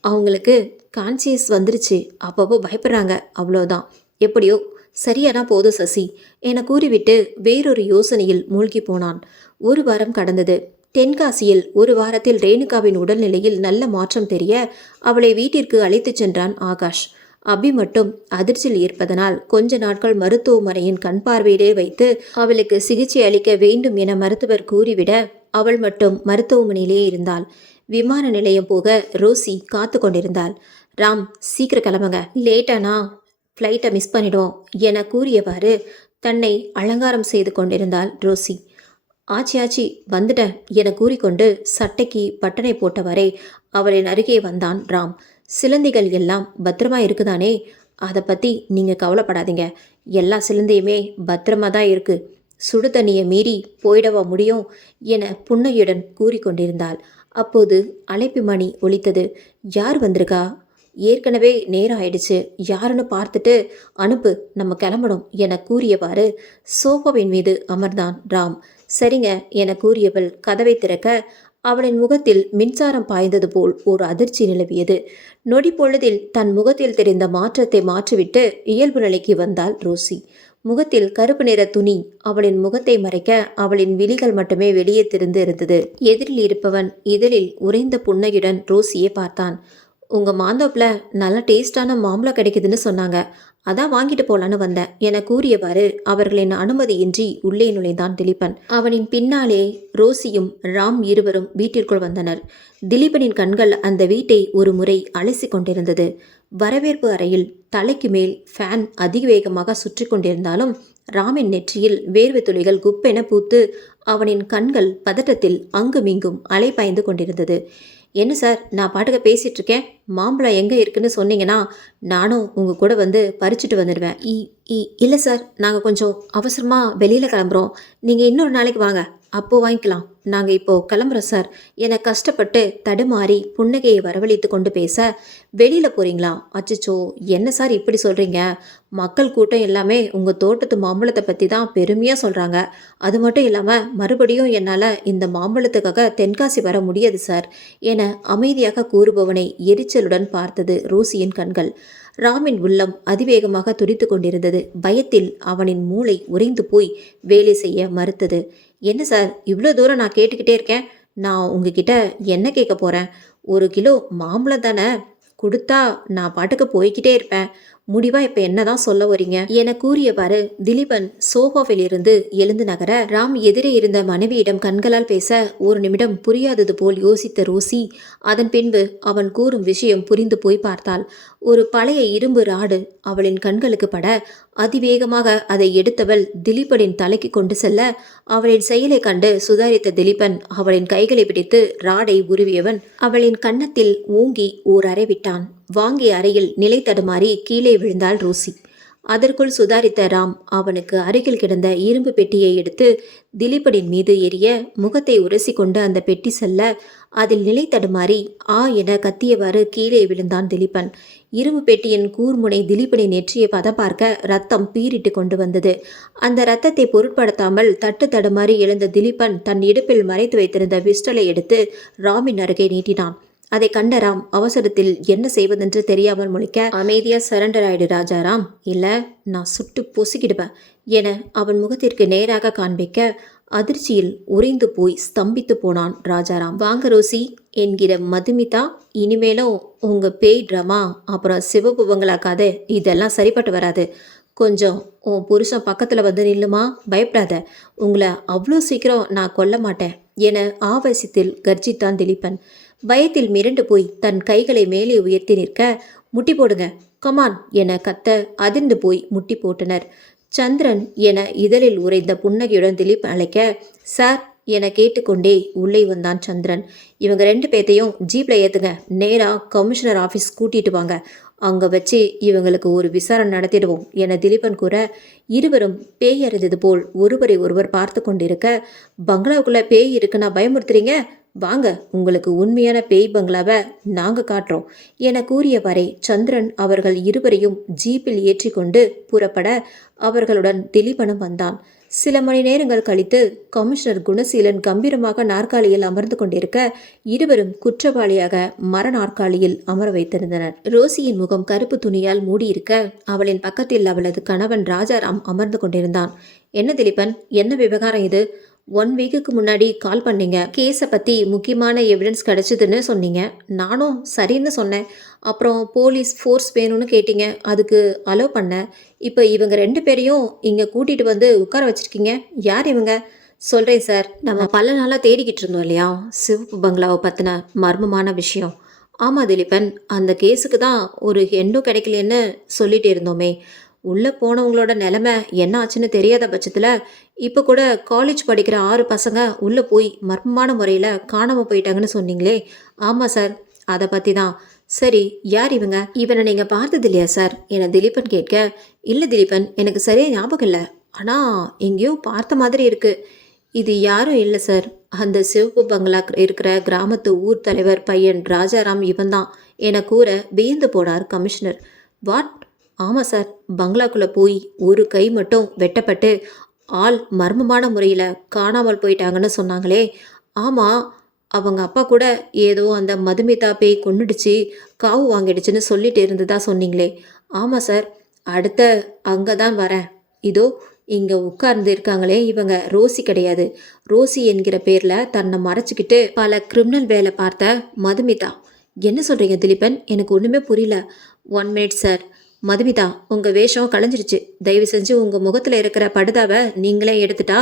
அவங்களுக்கு கான்சியஸ் வந்துருச்சு, அப்பப்போ பயப்படுறாங்க, அவ்வளோதான். எப்படியோ சரியானா போதும் சசி என கூறிவிட்டு வேறொரு யோசனையில் மூழ்கி போனான். ஒரு வாரம் கடந்தது. தென்காசியில் ஒரு வாரத்தில் ரேணுகாவின் உடல்நிலையில் நல்ல மாற்றம் தெரிய அவளை வீட்டிற்கு அழைத்துச் சென்றான் ஆகாஷ். அபி மட்டும் அதிர்ச்சியில் இருப்பதனால் கொஞ்ச நாட்கள் மருத்துவமனையின் கண் பார்வையிலே வைத்து அவளுக்கு சிகிச்சை அளிக்க வேண்டும் என மருத்துவர் கூறிவிட அவள் மட்டும் மருத்துவமனையிலே இருந்தாள். விமான நிலையம் போக ரோசி காத்து கொண்டிருந்தாள். ராம், சீக்கிரம் கிளம்புங்க, லேட்டானா ஃப்ளைட்டை மிஸ் பண்ணிடும் என கூறியவாறு தன்னை அலங்காரம் செய்து கொண்டிருந்தாள் ரோசி. ஆச்சி ஆச்சி வந்துட்டேன் என கூறிக்கொண்டு சட்டைக்கு பட்டனை போட்டவரை அவளின் அருகே வந்தான் ராம். சிலந்திகள் எல்லாம் பத்திரமா இருக்குதானே? அதை பற்றி நீங்கள் கவலைப்படாதீங்க, எல்லா சிலந்தையுமே பத்திரமா தான் இருக்கு. சுடு தண்ணியை மீறி போயிடவா முடியும் என புன்னையுடன் கூறிக்கொண்டிருந்தாள். அப்போது அழைப்பு மணி ஒலித்தது. யார் வந்திருக்கா? ஏற்கனவே நேரம் ஆயிடுச்சு, யாருன்னு பார்த்துட்டு அனுப்பு, நம்ம கிளம்பணும் என கூறியவாறு சோஃபாவின் மீது அமர்ந்தான் ராம். சரிங்க என கூறியவள் கதவை திறக்க அவளின் முகத்தில் மின்சாரம் பாய்ந்தது போல் ஒரு அதிர்ச்சி நிலவியது. நொடி பொழுதில் தன் முகத்தில் தெரிந்த மாற்றத்தை மாற்றிவிட்டு இயல்பு நிலைக்கு வந்தாள் ரோசி. முகத்தில் கருப்பு நிற துணி அவளின் முகத்தை மறைக்க அவளின் விழிகள் மட்டுமே வெளியே திறந்து இருந்தது. எதிரில் இருப்பவன் இதழில் உறைந்த புன்னையுடன் ரோசியை பார்த்தான். உங்கள் மாந்தோப்பில் நல்ல டேஸ்டான மாம்பழம் கிடைக்குதுன்னு சொன்னாங்க, அதான் வாங்கிட்டு போலான்னு வந்தேன் என கூறியவாறு அவர்களின் அனுமதியின்றி உள்ளே நுழைந்தான் திலீபன். அவனின் பின்னாலே ரோசியும் ராம் இருவரும் வீட்டிற்குள் வந்தனர். திலீபனின் கண்கள் அந்த வீட்டை ஒரு முறை அலசி கொண்டிருந்தது. வரவேற்பு அறையில் தலைக்கு மேல் ஃபேன் அதிக வேகமாக சுற்றி கொண்டிருந்தாலும் ராமின் நெற்றியில் வேர்வை துளிகள் குப்பென பூத்து அவனின் கண்கள் பதட்டத்தில் அங்குமிங்கும் அலைபாய்ந்து கொண்டிருந்தது. என்ன சார், நான் பாட்டுக்க பேசிகிட்டு இருக்கேன், மாம்பழம் எங்கே இருக்குன்னு சொன்னீங்கன்னா நானும் உங்கள் கூட வந்து பறிச்சுட்டு வந்துடுவேன். இல்லை சார், நாங்கள் கொஞ்சம் அவசரமாக வெளியில் கிளம்புறோம், நீங்கள் இன்னொரு நாளைக்கு வாங்க, அப்போது வாங்கிக்கலாம், நாங்கள் இப்போது கிளம்புறோம் சார் என கஷ்டப்பட்டு தடுமாறி புன்னகையை வரவழைத்து கொண்டு பேச, வெளியில் போகிறீங்களா? அச்சச்சோ, என்ன சார் இப்படி சொல்கிறீங்க? மக்கள் கூட்டம் எல்லாமே உங்கள் தோட்டத்து மாம்பழத்தை பற்றி தான் பெருமையாக சொல்கிறாங்க. அது மட்டும் இல்லாமல் மறுபடியும் என்னால் இந்த மாம்பழத்துக்காக தென்காசி வர முடியாது சார் என அமைதியாக கூறுபவனை எரிச்சலுடன் பார்த்தது ரோசியின் கண்கள். ராமின் உள்ளம் அதிவேகமாக துடித்து கொண்டிருந்தது. பயத்தில் அவனின் மூளை உறைந்து போய் வேலை செய்ய மறுத்தது. என்ன சார், இவ்வளோ தூரம் நான் கேட்டுக்கிட்டே இருக்கேன், நான் உங்ககிட்ட என்ன கேட்க போகிறேன்? 1 கிலோ மாம்பழம் தானே, கொடுத்தா நான் பாட்டுக்கு போய்கிட்டே இருப்பேன். முடிவாக இப்போ என்ன தான் சொல்ல வரீங்க என கூறியவாறு திலீபன் சோஃபாவில் இருந்து எழுந்து நகர ராம் எதிரே இருந்த மனைவியிடம் கண்களால் பேச ஒரு நிமிடம் புரியாதது போல் யோசித்த ரோசி அதன் பின்பு அவன் கூறும் விஷயம் புரிந்து போய் பார்த்தாள். ஒரு பழைய இரும்பு ராடு அவளின் கண்களுக்கு பட அதிவேகமாக அதை எடுத்தவள் திலீபனின் தலைக்கு கொண்டு செல்ல அவளின் செயலை கண்டு சுதாரித்த திலீபன் அவளின் கைகளை பிடித்து ராடை உருவியவன் அவளின் கன்னத்தில் ஓங்கி ஓர் அறை விட்டான். வாங்கிய அறையில் நிலை தடுமாறி கீழே விழுந்தாள் ரோசி. அதற்குள் சுதாரித்த ராம் அவனுக்கு அருகில் கிடந்த இரும்பு பெட்டியை எடுத்து திலீபனின் மீது எரிய முகத்தை உரசி கொண்டு அந்த பெட்டி செல்ல அதில் நிலை தடுமாறி என கத்தியவாறு கீழே விழுந்தான் திலீபன். இரும்பு பெட்டியின் கூர்முனை திலீபனின் நெற்றியை பதம் பார்க்க ரத்தம் பீரிட்டு கொண்டு வந்தது. அந்த இரத்தத்தை பொருட்படுத்தாமல் தட்டு தடுமாறி எழுந்த திலீபன் தன் இடுப்பில் மறைத்து வைத்திருந்த பிஸ்டலை எடுத்து ராமின் அருகே நீட்டினான். அதை கண்ட ராம் அவசரத்தில் என்ன செய்வதென்று தெரியாமல் முழிக்க, அமைதியாக சரண்டர் ஆயிடு ராஜாராம், இல்லை நான் சுட்டு பொசுக்கிடுவேன் என அவன் முகத்திற்கு நேராக காண்பிக்க அதிர்ச்சியில் உறைந்து போய் ஸ்தம்பித்து போனான் ராஜாராம். வாங்க ரோசி என்கிற மதுமிதா, இனிமேலும் உங்கள் பேய் ட்ராமா அப்புறம் சிவப்பு பங்களாக்காது, இதெல்லாம் சரிப்பட்டு வராது. கொஞ்சம் உன் புருஷன் பக்கத்தில் வந்து நில்லுமா, பயப்படாத, உங்களை அவ்வளோ சீக்கிரம் நான் கொல்ல மாட்டேன் என ஆவேசத்தில் கர்ஜித்தான் திலீபன். பயத்தில் மிரண்டு போய் தன் கைகளை மேலே உயர்த்தி நிற்க, முட்டி போடுங்க கமான் என கத்த அதிர்ந்து போய் முட்டி போட்டனர். சந்திரன் என இதழில் உறைந்த புன்னகையுடன் திலீப் அழைக்க, சார் என கேட்டுக்கொண்டே உள்ளே வந்தான் சந்திரன். இவங்க 2 பேர்த்தையும் ஜீப்பில் ஏற்றுங்க, நேராக கமிஷனர் ஆஃபீஸ் கூட்டிகிட்டு வாங்க, அங்கே வச்சு இவங்களுக்கு ஒரு விசாரணை நடத்திடுவோம் என திலீபன் கூற, இருவரும் பேய் அறிந்தது போல் ஒருவரை ஒருவர் பார்த்து கொண்டிருக்க, பங்களாவுக்குள்ளே பேய் இருக்குன்னா பயமுறுத்துறீங்க, வாங்க, உங்களுக்கு உண்மையான பேய் பங்களாவை நாங்கள் காட்டுறோம் என கூறியவரை சந்திரன் அவர்கள் இருவரையும் ஜீப்பில் ஏற்றிக்கொண்டு புறப்பட அவர்களுடன் திலீபனும் வந்தான். சில மணி நேரங்கள் கழித்து கமிஷனர் குணசீலன் கம்பீரமாக நாற்காலியில் அமர்ந்து கொண்டிருக்க இருவரும் குற்றவாளியாக மர நாற்காலியில் அமர வைத்திருந்தனர். ரோசியின் முகம் கருப்பு துணியால் மூடியிருக்க அவளின் பக்கத்தில் அவளது கணவன் ராஜாராம் அமர்ந்து கொண்டிருந்தான். என்ன திலீபன், என்ன விவகாரம் இது? 1 வீக்குக்கு முன்னாடி கால் பண்ணீங்க, கேஸை பற்றி முக்கியமான எவிடன்ஸ் கிடச்சிதுன்னு சொன்னீங்க. நானும் சரின்னு சொன்னேன். அப்புறம் போலீஸ் ஃபோர்ஸ் வேணும்னு கேட்டீங்க, அதுக்கு அலோவ் பண்ணேன். இப்போ இவங்க 2 பேரையும் இங்கே கூட்டிகிட்டு வந்து உட்கார வச்சுருக்கீங்க. யார் இவங்க? சொல்கிறேன் சார். நம்ம பல நாளாக தேடிக்கிட்டு இருந்தோம் இல்லையா, சிவப்பு பங்களாவை பற்றின மர்மமான விஷயம். ஆமாம் திலீபன், அந்த கேஸுக்கு தான் ஒரு எண்டும் கிடைக்கலன்னு சொல்லிட்டு இருந்தோமே. உள்ளே போனவங்களோட நிலைமை என்ன ஆச்சுன்னு தெரியாத பட்சத்தில் இப்போ கூட காலேஜ் படிக்கிற 6 பசங்க உள்ளே போய் மர்மமான முறையில் காணாமல் போயிட்டாங்கன்னு சொன்னீங்களே. ஆமாம் சார், அதை பற்றி தான். சரி, யார் இவங்க? இவனை நீங்கள் பார்த்தது இல்லையா சார் என திலீபன் கேட்க, இல்லை திலீபன், எனக்கு சரியாக ஞாபகம் இல்லை. ஆனால் எங்கேயோ பார்த்த மாதிரி இருக்குது. இது யாரும் இல்லை சார், அந்த சிவப்பு பங்களா இருக்கிற கிராமத்து ஊர் தலைவர் பையன் ராஜாராம் இவன்தான் என கூற வியந்து போனார் கமிஷனர். வாட்? ஆமாம் சார், பங்களாக்குள்ளே போய் ஒரு கை மட்டும் வெட்டப்பட்டு ஆள் மர்மமான முறையில் காணாமல் போயிட்டாங்கன்னு சொன்னாங்களே. ஆமாம், அவங்க அப்பா கூட ஏதோ அந்த மதுமிதா பேய் கொன்னுடுச்சு, காவு வாங்கிடுச்சுன்னு சொல்லிட்டு இருந்ததா சொன்னீங்களே. ஆமாம் சார், அடுத்த அங்கே தான் வரேன். இதோ இங்கே உட்கார்ந்து இருக்காங்களே, இவங்க ரோசி கிடையாது. ரோசி என்கிற பேரில் தன்னை மறைச்சிக்கிட்டு பல கிரிமினல் வேலை பார்த்த மதுமிதா. என்ன சொல்கிறீங்க திலீபன்? எனக்கு ஒன்றுமே புரியல. 1 மினிட் சார். மதுமிதா, உங்கள் வேஷம் களைஞ்சிருச்சு. தயவு செஞ்சு உங்கள் முகத்தில் இருக்கிற படுதாவை நீங்களே எடுத்துட்டா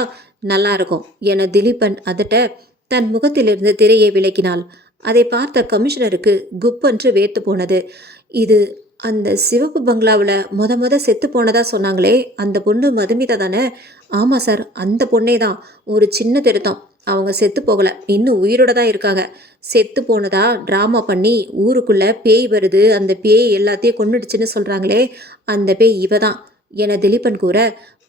நல்லா இருக்கும் என திலீபன் அதட்ட தன் முகத்திலிருந்து திரையை விலக்கினாள். அதை பார்த்த கமிஷனருக்கு குப்பென்று வேர்த்து போனது. இது அந்த சிவப்பு பங்களாவில் முத செத்து போனதா சொன்னாங்களே, அந்த பொண்ணு மதுமிதா தானே? ஆமாம் சார், அந்த பொண்ணே தான். ஒரு சின்ன திருத்தம், அவங்க செத்து போகலை, இன்னும் உயிரோட தான் இருக்காங்க. செத்து போனதா ட்ராமா பண்ணி ஊருக்குள்ளே பேய் வருது, அந்த பேய் எல்லாத்தையும் கொன்னுடுச்சுன்னு சொல்கிறாங்களே, அந்த பேய் இவ தான் என திலீபன் கூற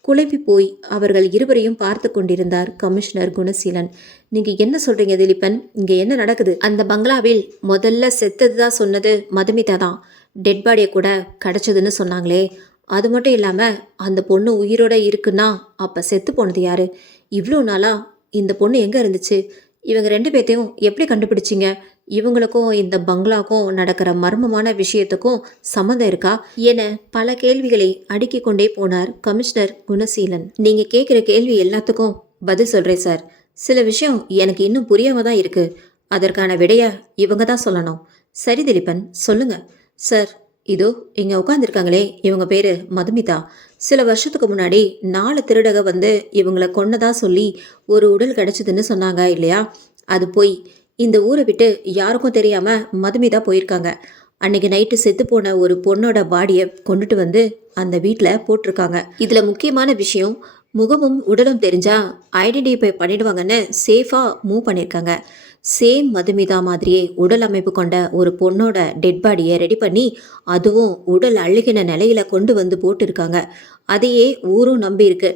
குழம்பி போய் அவர்கள் இருவரையும் பார்த்து கொண்டிருந்தார் கமிஷனர் குணசீலன். நீங்கள் என்ன சொல்கிறீங்க திலீபன்? இங்கே என்ன நடக்குது? அந்த பங்களாவில் முதல்ல செத்தது தான் சொன்னது மதுமிதா தான். டெட் பாடியை கூட கிடச்சதுன்னு சொன்னாங்களே. அது மட்டும் இல்லாமல் அந்த பொண்ணு உயிரோட இருக்குன்னா அப்போ செத்து போனது யாரு? இவ்வளோ நாளாக இந்த பொண்ணு எங்கே இருந்துச்சு? இவங்க 2 பேர்த்தையும் எப்படி கண்டுபிடிச்சிங்க? இவங்களுக்கும் இந்த பங்களாக்கும் நடக்கிற மர்மமான விஷயத்துக்கும் சம்மந்தம் இருக்கா என பல கேள்விகளை அடுக்கி கொண்டே போனார் கமிஷனர் குணசீலன். நீங்கள் கேட்குற கேள்வி எல்லாத்துக்கும் பதில் சொல்கிறேன் சார். சில விஷயம் எனக்கு இன்னும் புரியாம தான் இருக்குது. அதற்கான விடையை இவங்க தான் சொல்லணும். சரி திலீபன், சொல்லுங்க. சார், இதோ இங்கே உட்காந்துருக்காங்களே, இவங்க பேர் மதுமிதா. சில வருஷத்துக்கு முன்னாடி 4 திருடக வந்து இவங்களை கொன்னதா சொல்லி ஒரு உடல் கிடச்சிதுன்னு சொன்னாங்க இல்லையா? அது போய் இந்த ஊரை விட்டு யாருக்கும் தெரியாமல் மதுமிதா போயிருக்காங்க. அன்னைக்கு நைட்டு செத்து போன ஒரு பொண்ணோட பாடியை கொண்டுட்டு வந்து அந்த வீட்டில் போட்டிருக்காங்க. இதில் முக்கியமான விஷயம், முகமும் உடலும் தெரிஞ்சா ஐடென்டிஃபை பண்ணிடுவாங்கன்னு சேஃபாக மூவ் பண்ணியிருக்காங்க. சேம் மதுமிதா மாதிரியே உடல் அமைப்பு கொண்ட ஒரு பொண்ணோட டெட் பாடியை ரெடி பண்ணி அதுவும் உடல் அழுகின நிலையில கொண்டு வந்து போட்டிருக்காங்க. அதையே ஊரும் நம்பியிருக்கு.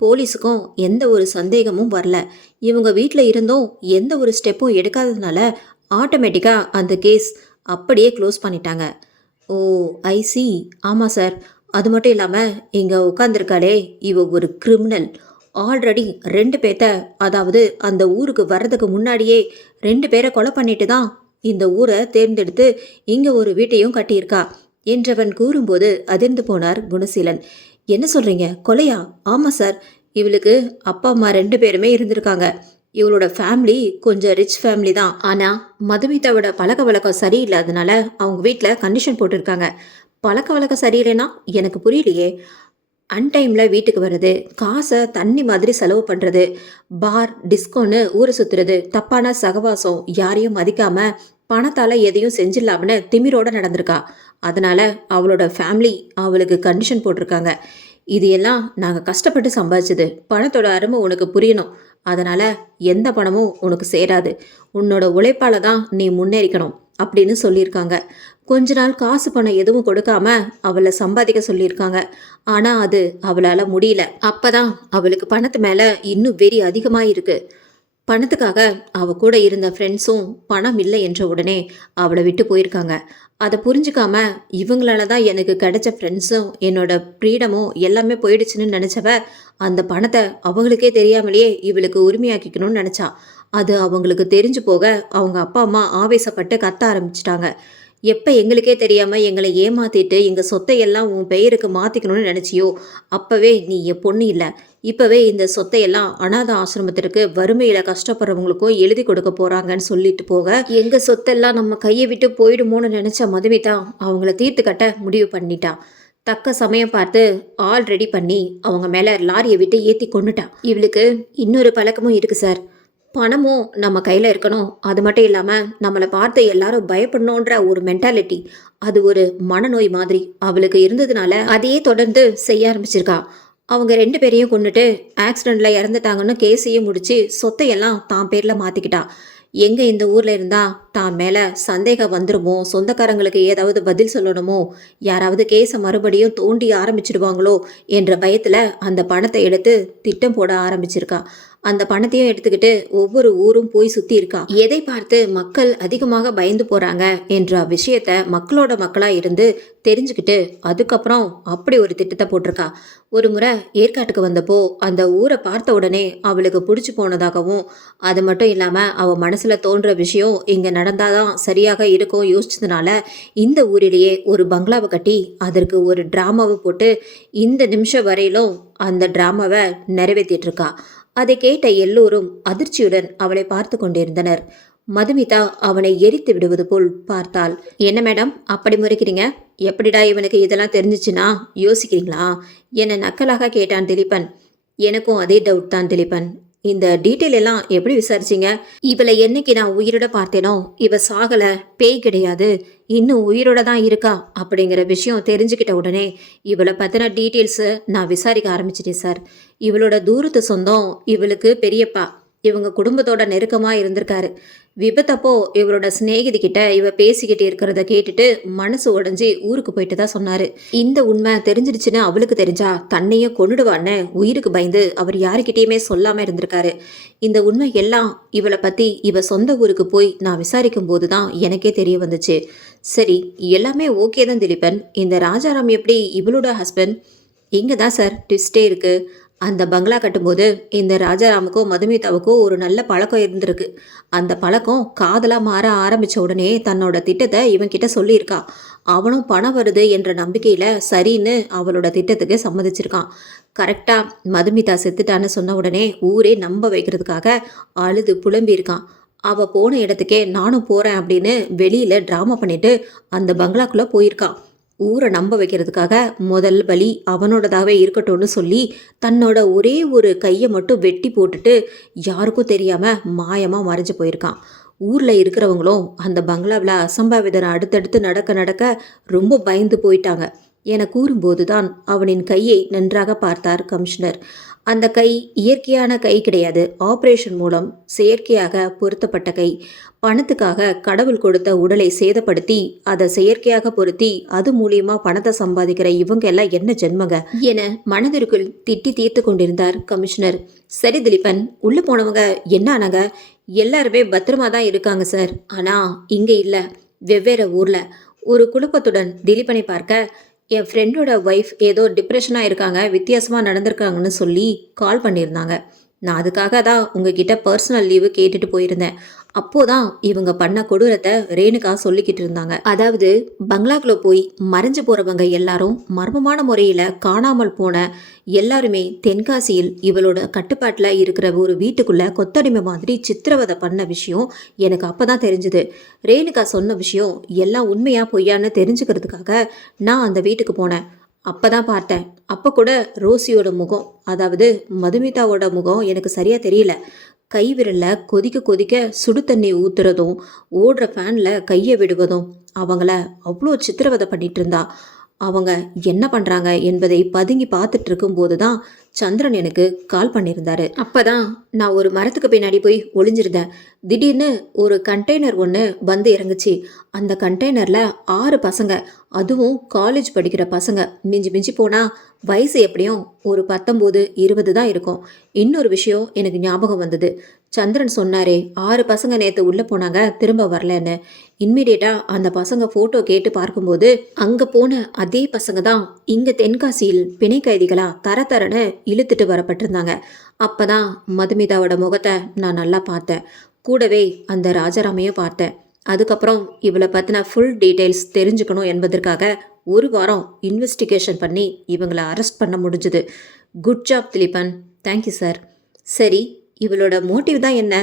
போலீஸுக்கும் எந்த ஒரு சந்தேகமும் வரல. இவங்க வீட்டில் இருந்தும் எந்த ஒரு ஸ்டெப்பும் எடுக்காததுனால ஆட்டோமேட்டிக்காக அந்த கேஸ் அப்படியே க்ளோஸ் பண்ணிட்டாங்க. ஓ, ஐ சி. ஆமாம் சார், அது மட்டும் இல்லாமல் இங்கே உட்காந்துருக்காளே, இவ ஒரு கிரிமினல். ஆல்ரெடி 2 பேர்த்த, அதாவது அந்த ஊருக்கு வர்றதுக்கு முன்னாடியே 2 பேரை கொலை பண்ணிட்டு தான் இந்த ஊரை தேர்ந்தெடுத்து இங்கே ஒரு வீட்டையும் கட்டியிருக்கா என்றவன் கூறும்போது அதிர்ந்து போனார் குணசீலன். என்ன சொல்கிறீங்க, கொலையா? ஆமாம் சார், இவளுக்கு அப்பா அம்மா 2 பேருமே இருந்திருக்காங்க. இவளோட ஃபேமிலி கொஞ்சம் ரிச் ஃபேமிலி தான். ஆனால் மதுமிதாவோட பழக்க வழக்கம் சரியில்லாதனால அவங்க வீட்டில் கண்டிஷன் போட்டிருக்காங்க. பழக்க வழக்கம் சரியில்லைன்னா எனக்கு புரியலையே. அன்டைமில் வீட்டுக்கு வர்றது, காசை தண்ணி மாதிரி செலவு பண்ணுறது, பார் டிஸ்கோன்னு ஊரை சுற்றுறது, தப்பான சகவாசம், யாரையும் மதிக்காமல் பணத்தால் எதையும் செஞ்சிடலாம்னு திமிரோடு நடந்திருக்கா. அதனால் அவளோட ஃபேமிலி அவளுக்கு கண்டிஷன் போட்டிருக்காங்க. இது எல்லாம் நாங்கள் கஷ்டப்பட்டு சம்பாதிச்சது. பணத்தோட அருமை உனக்கு புரியணும். அதனால் எந்த பணமும் உனக்கு சேராது. உன்னோட உழைப்பால் தான் நீ முன்னேறிக்கணும் அப்படின்னு சொல்லியிருக்காங்க. கொஞ்ச நாள் காசு பணம் எதுவும் கொடுக்காம அவளை சம்பாதிக்க சொல்லியிருக்காங்க. ஆனால் அது அவளால் முடியல. அப்போ தான் அவளுக்கு பணத்து மேலே இன்னும் வெறி அதிகமாக இருக்குது. பணத்துக்காக அவ கூட இருந்த ஃப்ரெண்ட்ஸும் பணம் இல்லை என்ற உடனே அவளை விட்டு போயிருக்காங்க. அதை புரிஞ்சுக்காம இவங்களால தான் எனக்கு கிடைச்ச ஃப்ரெண்ட்ஸும் என்னோட ஃப்ரீடமும் எல்லாமே போயிடுச்சுன்னு நினச்சவ அந்த பணத்தை அவங்களுக்கே தெரியாமலேயே இவளுக்கு உரிமையாக்கிக்கணும்னு நினச்சா. அது அவங்களுக்கு தெரிஞ்சு போக அவங்க அப்பா அம்மா ஆவேசப்பட்டு கத்த ஆரம்பிச்சிட்டாங்க. எப்போ எங்களுக்கே தெரியாமல் எங்களை ஏமாத்திட்டு எங்கள் சொத்தை எல்லாம் உன் பெயருக்கு மாற்றிக்கணும்னு நினச்சியோ அப்போவே நீ என் பொண்ணு இல்லை. இப்போவே இந்த சொத்தையெல்லாம் அனாதை ஆசிரமத்திற்கு வறுமையில் கஷ்டப்படுறவங்களுக்கும் எழுதி கொடுக்க போகிறாங்கன்னு சொல்லிட்டு போக எங்கள் சொத்தெல்லாம் நம்ம கையை விட்டு போயிடுமோன்னு நினச்ச மதுமிதா அவங்கள தீர்த்து கட்ட முடிவு பண்ணிட்டா. தக்க சமயம் பார்த்து ஆல் ரெடி பண்ணி அவங்க மேலே லாரியை விட்டு ஏற்றி கொண்டுட்டா. இவளுக்கு இன்னொரு பழக்கமும் இருக்குது சார். பணமும் நம்ம கையில் இருக்கணும், அது மட்டும் இல்லாமல் நம்மளை பார்த்து எல்லாரும் பயப்படணுன்ற ஒரு மென்டாலிட்டி, அது ஒரு மனநோய் மாதிரி அவளுக்கு இருந்ததுனால அதையே தொடர்ந்து செய்ய ஆரம்பிச்சிருக்கா. அவங்க 2 பேரையும் கொண்டுட்டு ஆக்சிடெண்ட்டில் இறந்துட்டாங்கன்னு கேஸையும் முடித்து சொத்தையெல்லாம் தான் பேரில் மாற்றிக்கிட்டா. எங்கே இந்த ஊரில் இருந்தால் தான் மேலே சந்தேகம் வந்துடுமோ, சொந்தக்காரங்களுக்கு ஏதாவது பதில் சொல்லணுமோ, யாராவது கேஸை மறுபடியும் தோண்டி ஆரம்பிச்சிடுவாங்களோ என்ற பயத்தில் அந்த பணத்தை எடுத்து திட்டம் போட ஆரம்பிச்சிருக்கா. அந்த பணத்தையும் எடுத்துக்கிட்டு ஒவ்வொரு ஊரும் போய் சுற்றி இருக்கா. எதை பார்த்து மக்கள் அதிகமாக பயந்து போகிறாங்க என்ற விஷயத்த மக்களோட மக்களாக இருந்து தெரிஞ்சுக்கிட்டு அதுக்கப்புறம் அப்படி ஒரு திட்டத்தை போட்டிருக்கா. ஒரு முறை ஏற்காட்டுக்கு வந்தப்போ அந்த ஊரை பார்த்த உடனே அவளுக்கு பிடிச்சி போனதாகவும், அது மட்டும் இல்லாமல் அவள் மனசில் தோன்ற விஷயம் இங்கே நடந்தாதான் சரியாக இருக்கும் யோசிச்சதுனால இந்த ஊரிலேயே ஒரு பங்களாவை கட்டி அதற்கு ஒரு ட்ராமாவை போட்டு இந்த நிமிஷம் வரையிலும் அந்த ட்ராமாவை நிறைவேற்றிட்டு இருக்கா. அதை கேட்ட எல்லோரும் அதிர்ச்சியுடன் அவளை பார்த்து கொண்டிருந்தனர். மதுமிதா அவனை எரித்து விடுவது போல் பார்த்தாள். என்ன மேடம் அப்படி முறைக்கிறீங்க? எப்படிடா இவனுக்கு இதெல்லாம் தெரிஞ்சிச்சுன்னா யோசிக்கிறீங்களா? என்னை நக்கலாக கேட்டான் திலீபன். எனக்கும் அதே டவுட் தான் திலீபன். இந்த டீட்டெயில் எல்லாம் எப்படி விசாரிச்சிங்க? இவளை என்னைக்கு நான் உயிரோட பார்த்தேனோ இவ சாகலை, பேய் கிடையாது, இன்னும் உயிரோட தான் இருக்கா அப்படிங்கிற விஷயம் தெரிஞ்சுக்கிட்ட உடனே இவளை பற்றின டீட்டெயில்ஸு நான் விசாரிக்க ஆரம்பிச்சிட்டேன் சார். இவளோட தூரத்து சொந்தம் இவளுக்கு பெரியப்பா, இவங்க குடும்பத்தோட நெருக்கமாக இருந்திருக்காரு. விபத்தப்போ இவரோட சிநேகிதி கிட்ட இவ பேசிக்கிட்டு இருக்கிறத கேட்டுட்டு மனசு உடஞ்சி ஊருக்கு போயிட்டு தான் சொன்னாரு. இந்த உண்மை தெரிஞ்சிடுச்சுன்னு அவளுக்கு தெரிஞ்சா தன்னையும் கொண்டுடுவான்னு உயிருக்கு பயந்து அவர் யாருக்கிட்டேயுமே சொல்லாம இருந்திருக்காரு. இந்த உண்மை எல்லாம் இவளை பத்தி இவ சொந்த ஊருக்கு போய் நான் விசாரிக்கும் போது தான் எனக்கே தெரிய வந்துச்சு. சரி, எல்லாமே ஓகே தான் திலீபன். இந்த ராஜாராம் எப்படி இவளோட ஹஸ்பண்ட்? இங்கே தான் சார் ட்விஸ்டே இருக்கு. அந்த பங்களா கட்டும்போது இந்த ராஜாராமுக்கும் மதுமிதாவுக்கும் ஒரு நல்ல பழக்கம் இருந்திருக்கு. அந்த பழக்கம் காதலாக மாற ஆரம்பித்த உடனே தன்னோட திட்டத்தை இவன்கிட்ட சொல்லியிருக்கா. அவனும் பணம் வருது என்ற நம்பிக்கையில் சரின்னு அவளோட திட்டத்துக்கு சம்மதிச்சிருக்கான். கரெக்டாக மதுமிதா செத்துட்டான்னு சொன்ன உடனே ஊரே நம்ப வைக்கிறதுக்காக அழுது புலம்பியிருக்கான். அவள் போன இடத்துக்கே நானும் போகிறேன் அப்படின்னு வெளியில் ட்ராமா பண்ணிட்டு அந்த பங்களாக்குள்ளே போயிருக்கான். ஊரை நம்ப வைக்கிறதுக்காக முதல் பலி அவனோடதாகவே இருக்கட்டும்னு சொல்லி தன்னோட ஒரே ஒரு கையை மட்டும் வெட்டி போட்டுட்டு யாருக்கும் தெரியாமல் மாயமாக மறைஞ்சு போயிருக்கான். ஊரில் இருக்கிறவங்களும் அந்த பங்களாவில் அசம்பாவிதம் அடுத்தடுத்து நடக்க நடக்க ரொம்ப பயந்து போயிட்டாங்க என கூறும்போது தான் அவனின் கையை நன்றாக பார்த்தார் கமிஷனர். அந்த கை இயற்கையான கை கிடையாது, ஆப்ரேஷன் மூலம் செயற்கையாக பொருத்தப்பட்ட கை. பணத்துக்காக கடவுள் கொடுத்த உடலை சேதப்படுத்தி அதை செயற்கையாக பொருத்தி அது மூலியமா பணத்தை சம்பாதிக்கிற இவங்க எல்லாம் என்ன ஜென்மங்க என மனதிற்குள் திட்டி தீர்த்து கொண்டிருந்தார் கமிஷனர். சரி திலீபன், உள்ள போனவங்க என்ன ஆனாங்க? எல்லாருமே பத்திரமா தான் இருக்காங்க சார். ஆனா இங்க இல்லை, வெவ்வேறு ஊர்ல. ஒரு குழப்பத்துடன் திலீபனை பார்க்க, என் ஃப்ரெண்டோட ஒய்ஃப் ஏதோ டிப்ரெஷனாக இருக்காங்க, வித்தியாசமாக நடந்திருக்காங்கன்னு சொல்லி கால் பண்ணியிருந்தாங்க. நான் அதுக்காக தான் உங்ககிட்ட பர்சனல் லீவு கேட்டுட்டு போயிருந்தேன். அப்போதான் இவங்க பண்ண கொடூரத்தை ரேணுகா சொல்லிக்கிட்டு இருந்தாங்க. அதாவது பங்களாக்குள்ள போய் மறைஞ்சு போறவங்க எல்லாரும் மர்மமான முறையில் காணாமல் போன எல்லாருமே தென்காசியில் இவளோட கட்டுப்பாட்டில் இருக்கிற ஒரு வீட்டுக்குள்ள கொத்தடிமை மாதிரி சித்திரவதை பண்ண விஷயம் எனக்கு அப்பதான் தெரிஞ்சுது. ரேணுகா சொன்ன விஷயம் எல்லாம் உண்மையா பொய்யான்னு தெரிஞ்சுக்கிறதுக்காக நான் அந்த வீட்டுக்கு போனேன். அப்பதான் பார்த்தேன். அப்போ கூட ரோசியோட முகம், அதாவது மதுமிதாவோட முகம் எனக்கு சரியா தெரியல. கை விரலில் கொதிக்க கொதிக்க சுடு தண்ணி ஊற்றுறதும் ஓடுற ஃபேனில் கையை விடுவதும் அவங்கள அவ்வளோ சித்திரவதை பண்ணிட்டு இருந்தா. அவங்க என்ன பண்ணுறாங்க என்பதை பதுங்கி பார்த்துட்டு இருக்கும்போது தான் சந்திரன் எனக்கு கால் பண்ணியிருந்தாரு. அப்போ தான் நான் ஒரு மரத்துக்கு பின்னாடி போய் ஒளிஞ்சிருந்தேன். திடீர்னு ஒரு கண்டெய்னர் ஒன்று வந்து இறங்குச்சு. அந்த கண்டெய்னரில் 6 பசங்க அதுவும் காலேஜ் படிக்கிற பசங்க. மிஞ்சி மிஞ்சி போனால் வயசு எப்படியும் ஒரு 19 20 தான் இருக்கும். இன்னொரு விஷயம் எனக்கு ஞாபகம் வந்தது. சந்திரன் சொன்னாரே 6 பசங்க நேற்று உள்ளே போனாங்க, திரும்ப வரலன்னு. இம்மிடியேட்டாக அந்த பசங்க ஃபோட்டோ கேட்டு பார்க்கும்போது அங்கே போன அதே பசங்க தான் இங்கே தென்காசியில் பிணை கைதிகளாக தரன்னு இழுத்துட்டு வரப்பட்டிருந்தாங்க. அப்போ தான் மதுமிதாவோட முகத்தை நான் நல்லா பார்த்தேன். கூடவே அந்த ராஜாராமையும் பார்த்தேன். அதுக்கப்புறம் இவளை பற்றின ஃபுல் டீட்டெயில்ஸ் தெரிஞ்சுக்கணும் என்பதற்காக ஒரு வாரம் இன்வெஸ்டிகேஷன் பண்ணி இவங்களை அரெஸ்ட் பண்ண முடிஞ்சுது. Good job Dhileepan. Thank you sir. சரி, இவளோட மோட்டிவ் தான் என்ன?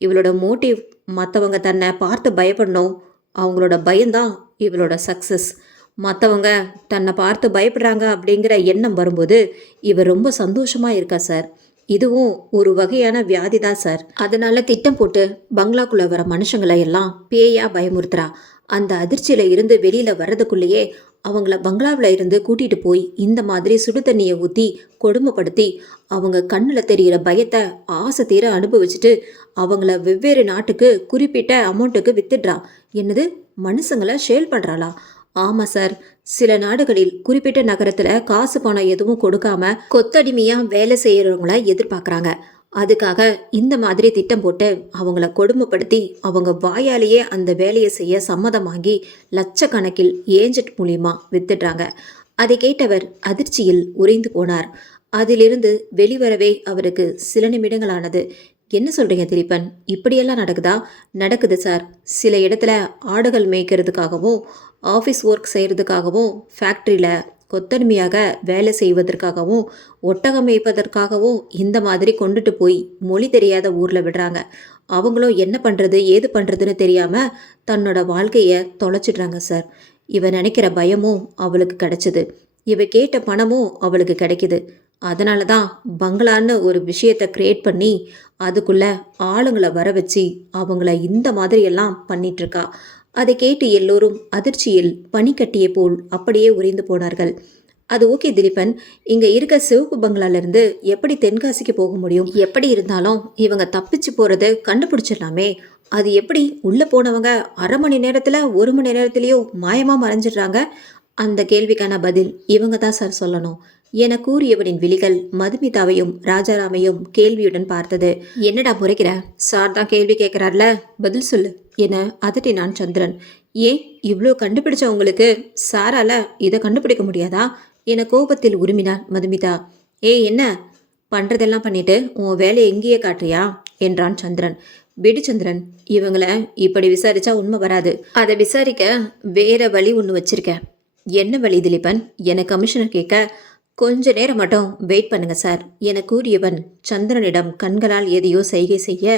இவளோட மோட்டிவ் மற்றவங்க தன்னை பார்த்து பயப்படணும். அவங்களோட பயம்தான் இவளோட சக்ஸஸ். மற்றவங்க தன்னை பார்த்து பயப்படுறாங்க அப்படிங்கிற எண்ணம் வரும்போது இவ ரொம்ப சந்தோஷமாக இருக்கா சார். இதுவும் ஒரு வகையான வியாதி தான் சார். அதனால திட்டம் போட்டு பங்களாக்குள்ளே வர மனுஷங்களை எல்லாம் பேயா பயமுறுத்துறா. அந்த அதிர்ச்சியில் இருந்து வெளியில் வர்றதுக்குள்ளேயே அவங்கள பங்களாவில் இருந்து கூட்டிகிட்டு போய் இந்த மாதிரி சுடு தண்ணியை ஊற்றி கொடுமைப்படுத்தி அவங்க கண்ணில் தெரிகிற பயத்தை ஆசை தீர அனுபவிச்சுட்டு அவங்கள வெவ்வேறு நாட்டுக்கு குறிப்பிட்ட அமௌண்ட்டுக்கு வித்துடுறா. என்னது, மனுஷங்களை ஷேல் பண்ணுறாளா? ஆமாம் சார். சில நாடுகளில் குறிப்பிட்ட நகரத்தில் காசு பணம் எதுவும் கொடுக்காம கொத்தடிமையாக வேலை செய்கிறவங்கள எதிர்பார்க்குறாங்க. அதுக்காக இந்த மாதிரி திட்டம் போட்டு அவங்கள கொடுமைப்படுத்தி அவங்க வாயாலேயே அந்த வேலையை செய்ய சம்மதமாகி லட்சக்கணக்கில் ஏஜென்ட் மூலியமா வித்துடுறாங்க. அதை கேட்டவர் அதிர்ச்சியில் உறைந்து போனார். அதிலிருந்து வெளிவரவே அவருக்கு சில நிமிடங்களானது. என்ன சொல்கிறீங்க திலீபன், இப்படியெல்லாம் நடக்குதா? நடக்குது சார். சில இடத்துல ஆடுகள் மேய்க்கிறதுக்காகவும் ஆஃபீஸ் ஒர்க் செய்கிறதுக்காகவும் ஃபேக்ட்ரியில் கொத்தடிமையாக வேலை செய்வதற்காகவும் ஒட்டகம் மேய்ப்பதற்காகவும் இந்த மாதிரி கொண்டுட்டு போய் மொழி தெரியாத ஊரில் விடுறாங்க. அவங்களும் என்ன பண்ணுறது ஏது பண்ணுறதுன்னு தெரியாமல் தன்னோட வாழ்க்கையை தொலைச்சிடுறாங்க சார். இவ நினைக்கிற பயமும் அவளுக்கு கிடைச்சிது. இவ கேட்ட பணமும் அவளுக்கு கிடைக்கிது. அதனால தான் பங்களான்னு ஒரு விஷயத்தை க்ரியேட் பண்ணி அதுக்குள்ளே ஆளுங்களை வர வச்சு அவங்கள இந்த மாதிரியெல்லாம் பண்ணிகிட்ருக்கா. அதை கேட்டு எல்லோரும் அதிர்ச்சியில் பனிக்கட்டிய போல் அப்படியே உறைந்து போனார்கள். அது ஓகே திலீபன், இங்கே இருக்க சிவப்பு பங்களாலேருந்து எப்படி தென்காசிக்கு போக முடியும்? எப்படி இருந்தாலும் இவங்க தப்பிச்சு போகிறது கண்டுபிடிச்சிடலாமே. அது எப்படி உள்ளே போனவங்க அரை மணி நேரத்தில் 1 மணி நேரத்துலேயோ மாயமாக மறைஞ்சிடுறாங்க? அந்த கேள்விக்கான பதில் இவங்க தான் சார் சொல்லணும் என கூறியவனின் விழிகள் மதுமிதாவையும் ராஜாராமையும் கேள்வியுடன் பார்த்தது. என்னடா முறைக்கிற? சார் தான் கேள்வி கேட்குறார்ல, பதில் சொல்லு என அதட்டினான் சந்திரன். ஏன் இவ்வளோ கண்டுபிடிச்ச உங்களுக்கு சாரால இதை கண்டுபிடிக்க முடியாதா என கோபத்தில் உருமினார் மதுமிதா. என்ன பண்ணுறதெல்லாம் பண்ணிட்டு உன் வேலையை எங்கேயே காட்டுறியா என்றான் சந்திரன். விடு சந்திரன், இவங்கள இப்படி விசாரிச்சா உண்மை வராது. அதை விசாரிக்க வேற வழி ஒன்று வச்சிருக்கேன். என்ன வழி திலீபன் என கமிஷனர் கேட்க, கொஞ்ச நேரம் மட்டும் வெயிட் பண்ணுங்க சார் என கூறியவன் சந்திரனிடம் கண்களால் எதையோ செய்கை செய்ய,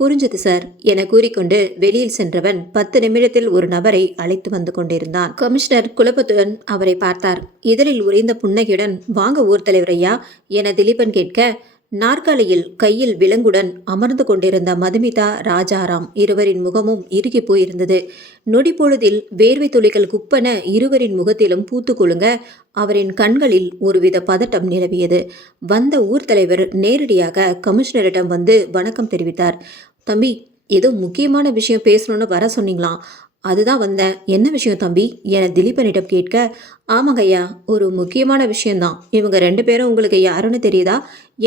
புரிஞ்சது சார் என கூறிக்கொண்டு வெளியில் சென்றவன் 10 நிமிடத்தில் ஒரு நபரை அழைத்து வந்து கொண்டிருந்தான். கமிஷனர் குழப்பத்துடன் அவரை பார்த்தார். இதழில் உறைந்த புன்னகையுடன், வாங்க ஊர் தலைவர் ஐயா என திலீபன் கேட்க, நாற்காலியில் கையில் விலங்குடன் அமர்ந்து கொண்டிருந்த மதுமிதா ராஜாராம் இருவரின் முகமும் இறுகி போயிருந்தது. நொடி பொழுதில் வேர்வை துளிகள் குப்பன இருவரின் முகத்திலும் பூத்து கொழுங்க அவரின் கண்களில் ஒருவித பதட்டம் நிலவியது. வந்த ஊர் தலைவர் நேரடியாக கமிஷனரிடம் வந்து வணக்கம் தெரிவித்தார். தம்பி, ஏதோ முக்கியமான விஷயம் பேசணும்னு வர சொன்னீங்களாம், அதுதான் வந்தேன். என்ன விஷயம் தம்பி என திலீபனிடம் கேட்க, ஆமாங்க ஐயா, ஒரு முக்கியமான விஷயம்தான். இவங்க 2 பேரும் உங்களுக்கு யாருன்னு தெரியுதா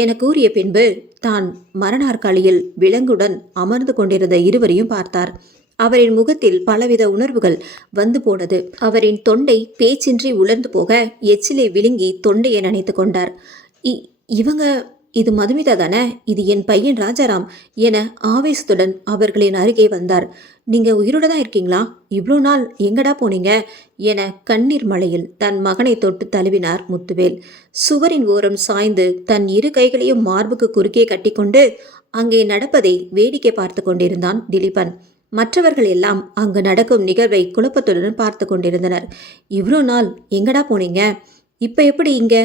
என கூறிய பின்பு தான் மரணாற்காலியில் விலங்குடன் அமர்ந்து கொண்டிருந்த இருவரையும் பார்த்தார். அவரின் முகத்தில் பலவித உணர்வுகள் வந்து போனது. அவரின் தொண்டை பேச்சின்றி உலர்ந்து போக எச்சிலை விழுங்கி தொண்டையை நினைத்து கொண்டார். இவங்க இது மதுமிதா தானே? இது என் பையன் ராஜாராம் என ஆவேசத்துடன் அவர்களின் அருகே வந்தார். நீங்க உயிரோட தான் இருக்கீங்களா? இவ்வளோ நாள் எங்கடா போனீங்க என கண்ணீர் மழையில் தன் மகனை தொட்டு தழுவினார் முத்துவேல். சுவரின் ஓரம் சாய்ந்து தன் 2 கைகளையும் மார்புக்கு குறுக்கே கட்டிக்கொண்டு அங்கே நடப்பதை வேடிக்கை பார்த்து கொண்டிருந்தான் திலீபன். மற்றவர்கள் எல்லாம் அங்கு நடக்கும் நிகழ்வை குழப்பத்துடன் பார்த்து கொண்டிருந்தனர். இவ்வளோ நாள் எங்கடா போனீங்க? இப்போ எப்படி இங்க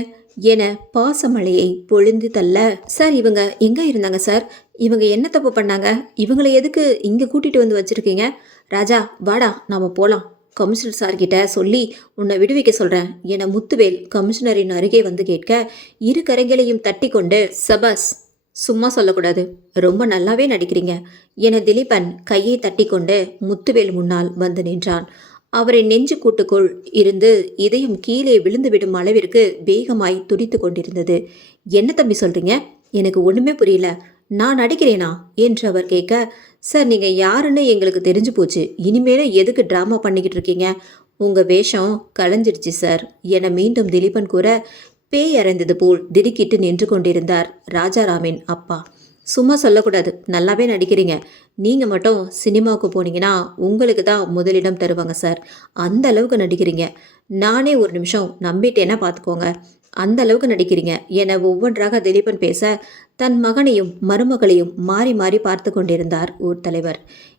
என பாசமழையை பொழிந்து தள்ள, சார் இவங்க எங்கே இருந்தாங்க சார்? இவங்க என்ன தப்பு பண்ணாங்க? இவங்களை எதுக்கு இங்கே கூட்டிகிட்டு வந்து வச்சுருக்கீங்க? ராஜா வாடா நாம போகலாம், கமிஷனர் சார்கிட்ட சொல்லி உன்னை விடுவிக்க சொல்கிறேன் என முத்துவேல் கமிஷனரின் அருகே வந்து கேட்க, 2 கரங்களையும் தட்டி கொண்டு, சபாஸ், சும்மா சொல்லக்கூடாது, ரொம்ப நல்லாவே நடிக்கிறீங்க என திலீபன் கையை தட்டி கொண்டு முத்துவேல் முன்னால் வந்து நின்றான். அவரின் நெஞ்சு கூட்டுக்குள் இருந்து இதயம் கீழே விழுந்துவிடும் அளவிற்கு வேகமாய் துடித்து கொண்டிருந்தது. என்ன தம்பி சொல்றீங்க? எனக்கு ஒண்ணுமே புரியல. நான் நடிக்கிறேனா என்று அவர் கேட்க, சார் நீங்க யாருன்னு எங்களுக்கு தெரிஞ்சு போச்சு. இனிமேல எதுக்கு டிராமா பண்ணிக்கிட்டு இருக்கீங்க? உங்க வேஷம் கலைஞ்சிடுச்சு சார் என மீண்டும் திலீபன் கூற, பேய் அறைந்தது போல் திடுக்கிட்டு நின்று கொண்டிருந்தார் ராஜாராமின் அப்பா. சும்மா சொல்லக்கூடாது, நல்லாவே நடிக்கிறீங்க. நீங்கள் மட்டும் சினிமாவுக்கு போனீங்கன்னா உங்களுக்கு தான் முதலிடம் தருவாங்க சார். அந்த அளவுக்கு நடிக்கிறீங்க. நானே ஒரு நிமிஷம் நம்பிட்டேன்னா பார்த்துக்கோங்க. அந்த அளவுக்கு நடிக்கிறீங்க என ஒவ்வொன்றாக திலீபன் பேச, தன் மகனையும் மருமகளையும் மாறி மாறி பார்த்து கொண்டிருந்தார் ஊர் தலைவர்.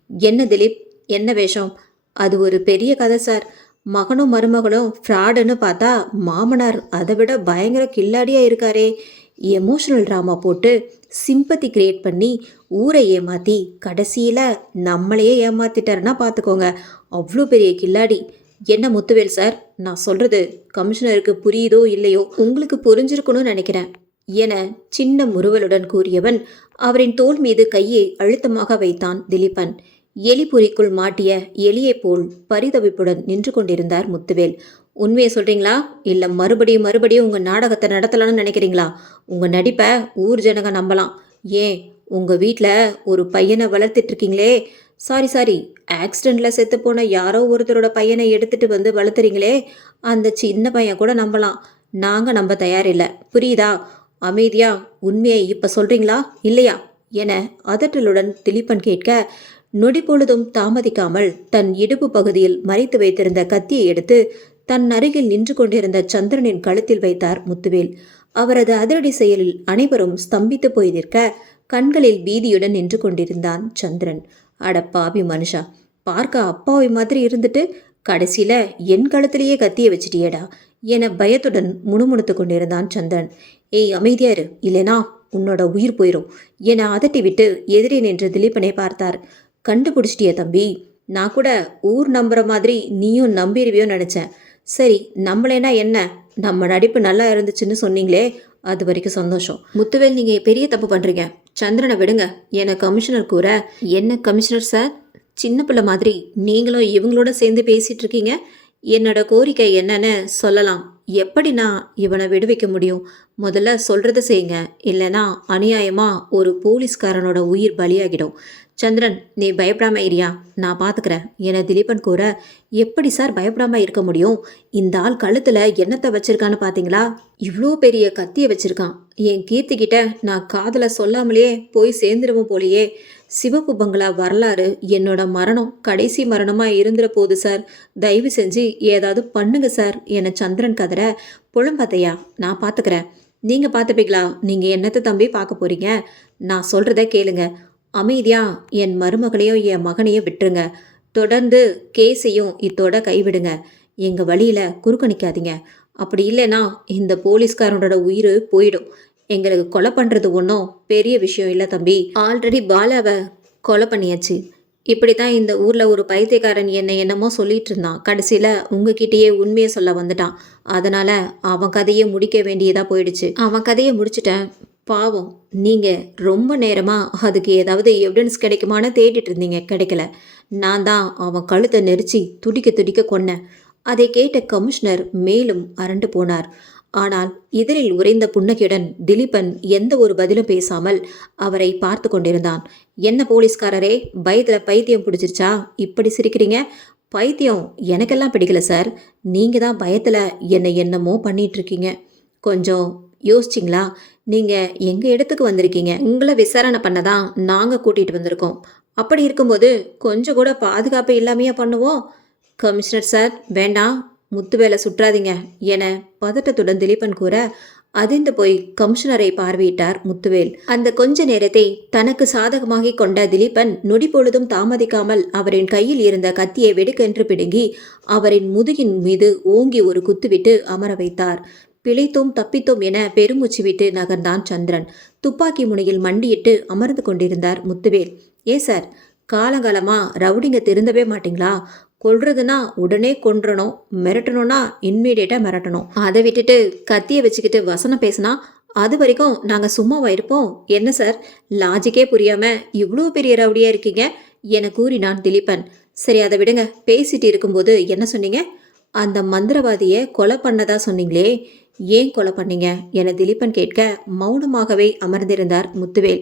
என்ன திலீப், என்ன வேஷம்? அது ஒரு பெரிய கதை சார். மகனும் மருமகளும் ஃப்ராடுன்னு பார்த்தா மாமனார் அதை விட பயங்கர கில்லாடியா இருக்காரே. எமோஷனல் ட்ராமா போட்டு சிம்பத்தி கிரியேட் பண்ணி ஊரை ஏமாற்றி கடைசியில் நம்மளையே ஏமாத்திட்டாருன்னா பார்த்துக்கோங்க. அவ்வளோ பெரிய கில்லாடி. என்ன முத்துவேல் சார், நான் சொல்கிறது கமிஷனருக்கு புரியுதோ இல்லையோ, உங்களுக்கு புரிஞ்சிருக்கணும்னு நினைக்கிறேன் என சின்ன முறுவலுடன் கூறியவன் அவரின் தோள் மீது கையை அழுத்தமாக வைத்தான் திலீபன். எலிபுரிக்குள் மாட்டிய எலியைப் போல் பரிதவிப்புடன் நின்று கொண்டிருந்தார் முத்துவேல். உண்மையை சொல்கிறீங்களா, இல்லை மறுபடியும் உங்கள் நாடகத்தை நடத்தலாம்னு நினைக்கிறீங்களா? உங்கள் நடிப்பை ஊர் ஜனங்க நம்பலாம். ஏன், உங்கள் வீட்டில் ஒரு பையனை வளர்த்துட்ருக்கீங்களே, சாரி ஆக்சிடெண்ட்டில் செத்து போன யாரோ ஒருத்தரோட பையனை எடுத்துகிட்டு வந்து வளர்த்துறீங்களே, அந்த சின்ன பையன் கூட நம்பலாம். நாங்கள் நம்ப தயாரில்லை, புரியுதா? அமைதியா உண்மையை இப்போ சொல்கிறீங்களா இல்லையா என அதட்டலுடன் திலீபன் கேட்க, நொடி பொழுதும் தாமதிக்காமல் தன் இடுப்பு பகுதியில் மறைத்து வைத்திருந்த கத்தியை எடுத்து தன் அருகில் நின்று கொண்டிருந்த சந்திரனின் கழுத்தில் வைத்தார் முத்துவேல். அவரது அதிரடி செயலில் அனைவரும் ஸ்தம்பித்து போய் நிற்க, கண்களில் பீதியுடன் நின்று கொண்டிருந்தான் சந்திரன். அட பாவி மனுஷா, பார்க்க அப்பாவை மாதிரி இருந்துட்டு கடைசியில என் கழுத்திலேயே கத்தியை வச்சிட்டியேடா என பயத்துடன் முணுமுணுத்து கொண்டிருந்தான் சந்திரன். ஏய் அமைதியா இரு, இல்லைனா உன்னோட உயிர் போயிடும் என அதட்டி விட்டு எதிரே நின்ற திலீபனை பார்த்தார். கண்டுபிடிச்சிட்டிய தம்பி, நான் கூட ஊர் நம்புற மாதிரி நீயும் நம்பிடுவியோ நினச்சேன். சரி, நம்மளேனா என்ன, நம்ம நடிப்பு நல்லா இருந்துச்சுன்னு சொன்னீங்களே, அது வரைக்கும் சந்தோஷம். முத்துவேல், நீங்கள் பெரிய தப்பு பண்ணுறீங்க, சந்திரனை விடுங்க என கமிஷனர் கூற, என்ன கமிஷனர் சார், சின்ன பிள்ளை மாதிரி நீங்களும் இவங்களோட சேர்ந்து பேசிகிட்டு இருக்கீங்க. என்னோட கோரிக்கை என்னன்னு சொல்லலாம். எப்படி நான் இவனை விடுவிக்க முடியும்? முதல்ல சொல்கிறத செய்யுங்க, இல்லைனா அநியாயமாக ஒரு போலீஸ்காரனோட உயிர் பலியாகிடும். சந்திரன், நீ பயப்படாம இரியா, நான் பார்த்துக்கிறேன் என திலீபன் கூற, எப்படி சார் பயப்படாம இருக்க முடியும்? இந்த ஆள் கழுத்தில் என்னத்தை வச்சிருக்கான்னு பார்த்தீங்களா? இவ்வளோ பெரிய கத்தியை வச்சிருக்கான். என் கீர்த்திக்கிட்ட நான் காதில் சொல்லாமலேயே போய் சேர்ந்துடுவோம் போலையே. சிவப்பு பங்களா வரலாறு என்னோட மரணம் கடைசி மரணமாக இருந்துற போது சார், தயவு செஞ்சு ஏதாவது பண்ணுங்க சார் என சந்திரன் கதற, புலம்பாத்தையா, நான் பார்த்துக்கிறேன். நீங்கள் பார்த்துப்பீங்களா? நீங்கள் என்னத்தை தம்பி பார்க்க போகிறீங்க? நான் சொல்கிறத கேளுங்க. அமைதியா என் மருமகளையும் என் மகனையும் விட்டுருங்க. தொடர்ந்து கேஸையும் இத்தோட கைவிடுங்க. எங்கள் வழியில் குறுக்க நிற்காதீங்க. அப்படி இல்லைன்னா இந்த போலீஸ்காரனோட உயிர் போயிடும். எங்களுக்கு கொலை பண்ணுறது ஒன்றும் பெரிய விஷயம் இல்லை தம்பி. ஆல்ரெடி பாலாவை கொலை பண்ணியாச்சு. இப்படி தான் இந்த ஊரில் ஒரு பைத்தியக்காரன் என்னமோ சொல்லிட்டு இருந்தான். கடைசியில் உங்ககிட்டயே உண்மையை சொல்ல வந்துட்டான். அதனால் அவன் கதையை முடிக்க வேண்டியதாக போயிடுச்சு. அவன் கதையை முடிச்சிட்டேன். பாவம், நீங்கள் ரொம்ப நேரமாக அதுக்கு ஏதாவது எவிடன்ஸ் கிடைக்குமான்னு தேடிட்டு இருந்தீங்க, கிடைக்கல. நான் தான் அவன் கழுத்தை நெரிச்சு துடிக்க துடிக்க கொன்னேன். அதை கேட்ட கமிஷனர் மேலும் அரண்டு போனார். ஆனால் இதழில் உறைந்த புன்னகையுடன் திலீபன் எந்த ஒரு பதிலும் பேசாமல் அவரை பார்த்து கொண்டிருந்தான். என்ன போலீஸ்காரரே, பயத்தில் பைத்தியம் பிடிச்சிருச்சா இப்படி சிரிக்கிறீங்க? பைத்தியம் எனக்கெல்லாம் பிடிக்கல சார். நீங்கள் தான் பயத்தில் என்னமோ பண்ணிகிட்ருக்கீங்க. கொஞ்சம் யோசிச்சிங்களா? நீங்கள் எங்கள் இடத்துக்கு வந்திருக்கீங்க, உங்களை விசாரணை பண்ண தான் நாங்கள் கூட்டிகிட்டு வந்திருக்கோம். அப்படி இருக்கும்போது கொஞ்சம் கூட பாதுகாப்பு இல்லாமையா பண்ணுவோம்? கமிஷனர் சார், வேண்டாம், முத்துவேலை சுற்றாதீங்க என பதட்டத்துடன் திலீபன் கூற, அதிர்ந்து போய் கமிஷனரை பார்வையிட்டார் முத்துவேல். அந்த கொஞ்ச நேரத்தை தனக்கு சாதகமாகி கொண்ட திலீபன் நொடி பொழுதும் தாமதிக்காமல் அவரின் கையில் இருந்த கத்தியை வெடுக்கென்று பிடுங்கி அவரின் முதுகின் மீது ஓங்கி ஒரு குத்துவிட்டு அமர வைத்தார். பிழைத்தோம் தப்பித்தோம் என பெருமூச்சு விட்டு நகர்ந்தான் சந்திரன். துப்பாக்கி முனையில் மண்டியிட்டு அமர்ந்து கொண்டிருந்தார் முத்துவேல். ஏ சார், காலங்காலமாக ரவுடிங்க திருந்தவே மாட்டிங்களா? கொல்றதுன்னா உடனே கொன்றணும், மிரட்டணும்னா இன்மீடியட்டாக மிரட்டணும். அதை விட்டுட்டு கத்தியை வச்சுக்கிட்டு வசனம் பேசினா அது வரைக்கும் நாங்கள் சும்மாவா இருப்போம்? என்ன சார், லாஜிக்கே புரியாம இவ்வளோ பெரிய ரவுடியா இருக்கீங்க என கூறினான் திலீபன். சரி, அதை விடுங்க. பேசிட்டு இருக்கும்போது என்ன சொன்னீங்க? அந்த மந்திரவாதியை கொலை பண்ணதா சொன்னீங்களே, ஏன் கொலை பண்ணீங்க என திலீபன் கேட்க மௌனமாகவே அமர்ந்திருந்தார் முத்துவேல்.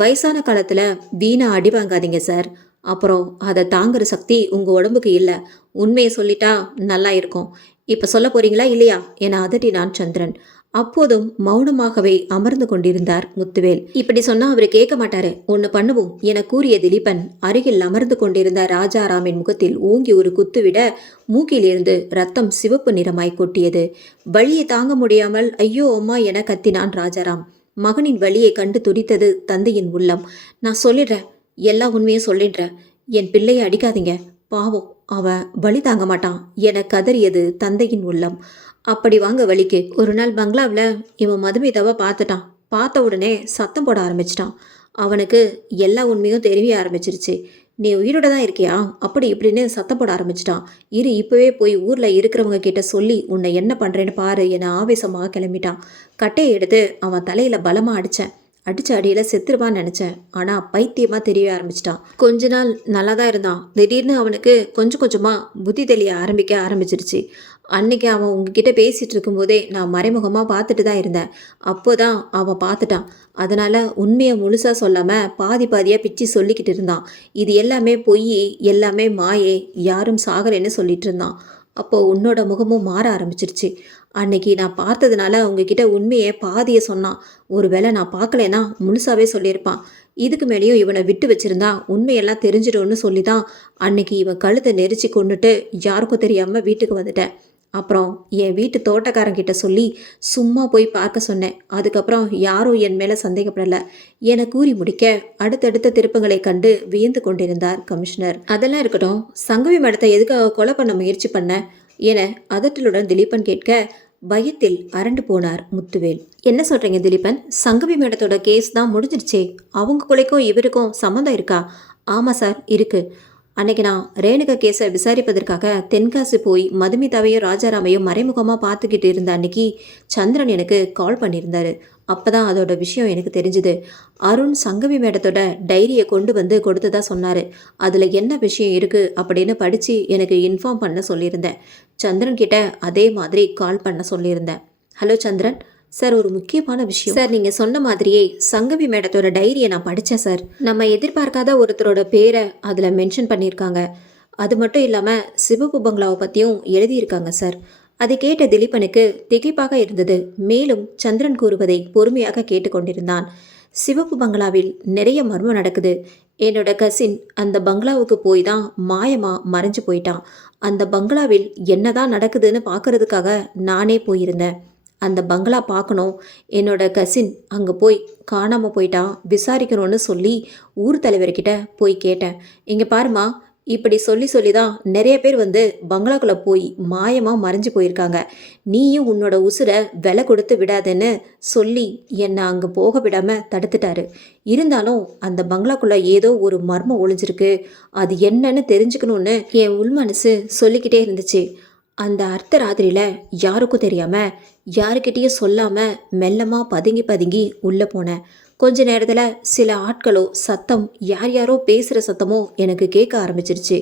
வயசான காலத்தில் வீணா அடி வாங்காதீங்க சார். அப்புறம் அதை தாங்குற சக்தி உங்கள் உடம்புக்கு இல்லை. உண்மையை சொல்லிட்டா நல்லா இருக்கும். இப்போ சொல்ல போறீங்களா இல்லையா என அதட்டினான் சந்திரன். அப்போதும் மௌனமாகவே அமர்ந்து கொண்டிருந்தார் முத்துவேல். இப்படி சொன்னா அவரு கேட்க மாட்டாரு. ஒன்னு பண்ணுவோம் என கூறிய திலீபன் அருகில் அமர்ந்து கொண்டிருந்த ராஜாராமின் முகத்தில் ஓங்கி ஒரு குத்துவிட மூக்கிலிருந்து ரத்தம் சிவப்பு நிறமாய் கொட்டியது. வலியை தாங்க முடியாமல் ஐயோ அம்மா என கத்தினான் ராஜாராம். மகனின் வலியை கண்டு துடித்தது தந்தையின் உள்ளம். நான் சொல்லிடுறேன், எல்லா உண்மையும் சொல்லிடுறேன். என் பிள்ளையை அடிக்காதீங்க, பாவம், அவன் வலி தாங்க மாட்டான் என கதறியது தந்தையின் உள்ளம். அப்படி வாங்க வலிக்கு. ஒரு நாள் பங்களாவில் இவன் மதுமிதாவை பார்த்துட்டான். பார்த்த உடனே சத்தம் போட ஆரம்பிச்சிட்டான். அவனுக்கு எல்லா உண்மையும் தெரிய ஆரம்பிச்சிருச்சு. நீ உயிரோட தான் இருக்கியா அப்படி இப்படின்னு சத்தம் போட ஆரம்பிச்சிட்டான். இப்போவே போய் ஊரில் இருக்கிறவங்க கிட்ட சொல்லி உன்னை என்ன பண்ணுறேன்னு பாரு என ஆவேசமாக கிளம்பிட்டான். கட்டையை எடுத்து அவன் தலையில் பலமாக அடித்தேன். அடிச்ச அடியில் செத்துருவான்னு நினச்சேன். ஆனால் பைத்தியமாக தெரிய ஆரம்பிச்சிட்டான். கொஞ்ச நாள் நல்லா தான் இருந்தான். திடீர்னு அவனுக்கு கொஞ்சம் கொஞ்சமாக புத்தி தெளிய ஆரம்பிச்சிருச்சு. அன்னைக்கு அவன் உங்ககிட்ட பேசிகிட்டு இருக்கும்போதே நான் மறைமுகமாக பார்த்துட்டு தான் இருந்தேன். அப்போ தான் அவன் பார்த்துட்டான். அதனால் உண்மையை முழுசாக சொல்லாமல் பாதி பாதியாக பிச்சு சொல்லிக்கிட்டு இருந்தான். இது எல்லாமே பொய், எல்லாமே மாயே, யாரும் சாகலைன்னு சொல்லிட்டு இருந்தான். அப்போது உன்னோட முகமும் மாற ஆரம்பிச்சிருச்சு. அன்னைக்கு நான் பார்த்ததுனால உங்ககிட்ட உண்மையை பாதியை சொன்னான். ஒருவேளை நான் பார்க்கலன்னா முழுசாவே சொல்லியிருப்பான். இதுக்கு மேலேயும் இவனை விட்டு வச்சிருந்தா உண்மையெல்லாம் தெரிஞ்சிடும்னு சொல்லி தான் அன்னைக்கு இவன் கழுத்தை நெரிச்சு கொண்டுட்டு யாருக்கும் தெரியாமல் வீட்டுக்கு வந்துட்டேன். அப்புறம் என் வீட்டு தோட்டக்காரங்கிட்ட சொல்லி சும்மா போய் பார்க்க சொன்னேன். அதுக்கப்புறம் யாரும் என் மேலே சந்தேகப்படலை என கூறி முடிக்க அடுத்தடுத்த திருப்பங்களை கண்டு வியந்து கொண்டிருந்தார் கமிஷனர். அதெல்லாம் இருக்கட்டும், சங்கவி மேடத்தை எதுக்காக கொலை பண்ண முயற்சி பண்ண என அதட்டலுடன் திலீபன் கேட்க பயத்தில் அரண்டு போனார் முத்துவேல். என்ன சொல்றீங்க திலீபன்? சங்கவி மேடத்தோட கேஸ் தான் முடிஞ்சிருச்சே, அவங்க கொலைக்கும் இவருக்கும் சம்மந்தம் இருக்கா? ஆமாம் சார், இருக்கு. அன்னைக்கு நான் ரேணுகா கேஸை விசாரிப்பதற்காக தென்காசி போய் மதுமிதாவையும் ராஜாராமையும் மறைமுகமாக பார்த்துக்கிட்டு இருந்த அன்னைக்கு சந்திரன் எனக்கு கால் பண்ணியிருந்தாரு. அப்போ தான் அதோட விஷயம் எனக்கு தெரிஞ்சுது. அருண் சங்கவி மேடத்தோட டைரியை கொண்டு வந்து கொடுத்ததா சொன்னார். அதில் என்ன விஷயம் இருக்குது அப்படின்னு படித்து எனக்கு இன்ஃபார்ம் பண்ண சொல்லியிருந்தேன். சந்திரன் கிட்ட அதே மாதிரி கால் பண்ண சொல்லியிருந்தேன். ஹலோ சந்திரன் சார், ஒரு முக்கியமான விஷயம் சார். நீங்கள் சொன்ன மாதிரியே சங்கவி மேடத்தோட டைரியை நான் படித்தேன் சார். நம்ம எதிர்பார்க்காத ஒருத்தரோட பேரை அதில் மென்ஷன் பண்ணியிருக்காங்க. அது மட்டும் இல்லாமல் சிவப்பு பங்களாவை பற்றியும் எழுதியிருக்காங்க சார். அதை கேட்ட திலீபனுக்கு திகைப்பாக இருந்தது. மேலும் சந்திரன் கூறுவதை பொறுமையாக கேட்டுக்கொண்டிருந்தான். சிவப்பு பங்களாவில் நிறைய மர்மம் நடக்குது. என்னோட கசின் அந்த பங்களாவுக்கு போய் தான் மாயமாக மறைஞ்சு போயிட்டான். அந்த பங்களாவில் என்னதான் நடக்குதுன்னு பார்க்கறதுக்காக நானே போயிருந்தேன். அந்த பங்களா பார்க்கணும், என்னோட கசின் அங்கே போய் காணாமல் போயிட்டான், விசாரிக்கணும்னு சொல்லி ஊர் தலைவர்கிட்ட போய் கேட்டேன். இங்கே பாருமா, இப்படி சொல்லி தான் நிறைய பேர் வந்து பங்களாக்குள்ளே போய் மாயமாக மறைஞ்சு போயிருக்காங்க. நீயும் உன்னோட உசுரை விலை கொடுத்து விடாதேன்னு சொல்லி என்னை அங்கே போக விடாமல் தடுத்துட்டாரு. இருந்தாலும் அந்த பங்களாக்குள்ளே ஏதோ ஒரு மர்மம் ஒளிஞ்சிருக்கு, அது என்னன்னு தெரிஞ்சுக்கணும்னு என் உள் மனசு சொல்லிக்கிட்டே இருந்துச்சு. அந்த அர்த்த ராத்திரியில் யாருக்கும் தெரியாமல் யாருக்கிட்டேயும் சொல்லாமல் மெல்லமாக பதுங்கி பதுங்கி உள்ளே போனேன். கொஞ்ச நேரத்தில் சில ஆட்களோ சத்தம், யார் யாரோ பேசுகிற சத்தமோ எனக்கு கேட்க ஆரம்பிச்சிருச்சு.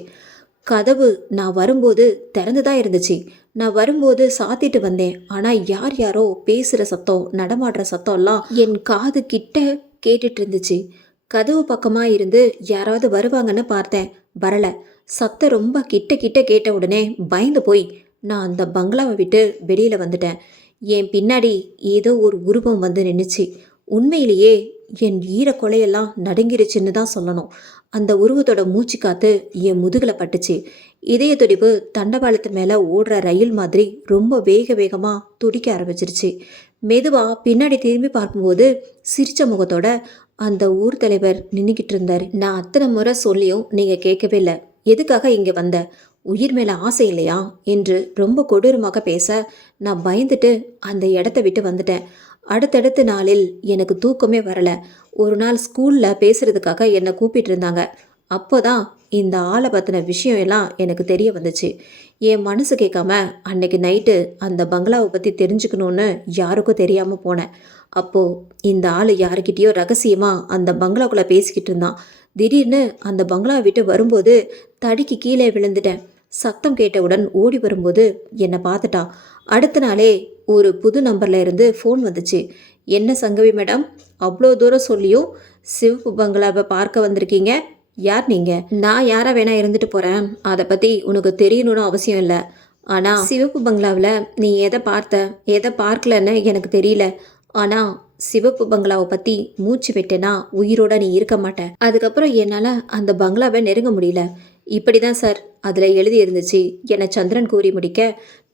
கதவு நான் வரும்போது திறந்து தான் இருந்துச்சு. நான் வரும்போது சாத்திட்டு வந்தேன். ஆனால் யார் யாரோ பேசுகிற சத்தம், நடமாடுற சத்தம்லாம் என் காது கிட்ட கேட்டுட்டு இருந்துச்சு. கதவு பக்கமாக இருந்து யாராவது வருவாங்கன்னு பார்த்தேன், வரலை. சத்தம் ரொம்ப கிட்ட கிட்ட கேட்ட உடனே பயந்து போய் நான் அந்த பங்களாவை விட்டு வெளியில் வந்துட்டேன். என் பின்னாடி ஏதோ ஒரு உருவம் வந்து நின்றுச்சு. உண்மையிலேயே என் ஈர கொலையெல்லாம் நடுங்கிருச்சுன்னு தான் சொல்லணும். அந்த உருவத்தோட மூச்சு காத்து என் முதுகில் பட்டுச்சு. இதய துடிப்பு தண்டவாளத்து மேலே ஓடுற ரயில் மாதிரி ரொம்ப வேகமாக துடிக்க ஆரம்பிச்சிருச்சு. மெதுவாக பின்னாடி திரும்பி பார்க்கும்போது சிரிச்ச முகத்தோட அந்த ஊர் தலைவர் நின்றுக்கிட்டு இருந்தார். நான் அத்தனை முறை சொல்லியும் நீங்கள் கேட்கவே இல்லை. எதுக்காக இங்கே வந்த? உயிர் மேலே ஆசை இல்லையா என்று ரொம்ப கொடூரமாக பேச நான் பயந்துட்டு அந்த இடத்த விட்டு வந்துட்டேன். அடுத்தடுத்த நாளில் எனக்கு தூக்கமே வரலை. ஒரு நாள் ஸ்கூலில் பேசுகிறதுக்காக என்னை கூப்பிட்டு இருந்தாங்க. அப்போதான் இந்த ஆளை பற்றின விஷயம் எல்லாம் எனக்கு தெரிய வந்துச்சு. என் மனசு கேட்காம அன்னைக்கு நைட்டு அந்த பங்களாவை பற்றி தெரிஞ்சுக்கணுன்னு யாருக்கும் தெரியாமல் போனேன். அப்போது இந்த ஆள் யாருக்கிட்டேயோ ரகசியமாக அந்த பங்களாக்குள்ளே பேசிக்கிட்டு இருந்தான். திடீர்னு அந்த பங்களாவை விட்டு வரும்போது தடிக்கு கீழே விழுந்துட்டேன். சத்தம் கேட்டவுடன் ஓடி வரும்போது என்னை பார்த்துட்டான். அடுத்த நாளே ஒரு புது நம்பர்ல இருந்து ஃபோன் வந்துச்சு. என்ன சங்கவி மேடம், அவ்வளோ தூரம் சொல்லியும் சிவப்பு பங்களாவை பார்க்க வந்திருக்கீங்க? யார் நீங்கள்? நான் யாராக வேணா இருந்துட்டு போகிறேன், அதை பற்றி உனக்கு தெரியணும்னு அவசியம் இல்லை. ஆனால் சிவப்பு பங்களாவில் நீ எதை பார்த்த எதை பார்க்கலன்னு எனக்கு தெரியல. ஆனால் சிவப்பு பங்களாவை பற்றி மூச்சு விட்டேன்னா உயிரோட நீ இருக்க மாட்ட. அதுக்கப்புறம் என்னால் அந்த பங்களாவை நெருங்க முடியல. இப்படி தான் சார் அதில் எழுதி இருந்துச்சு என சந்திரன் கூறி முடிக்க,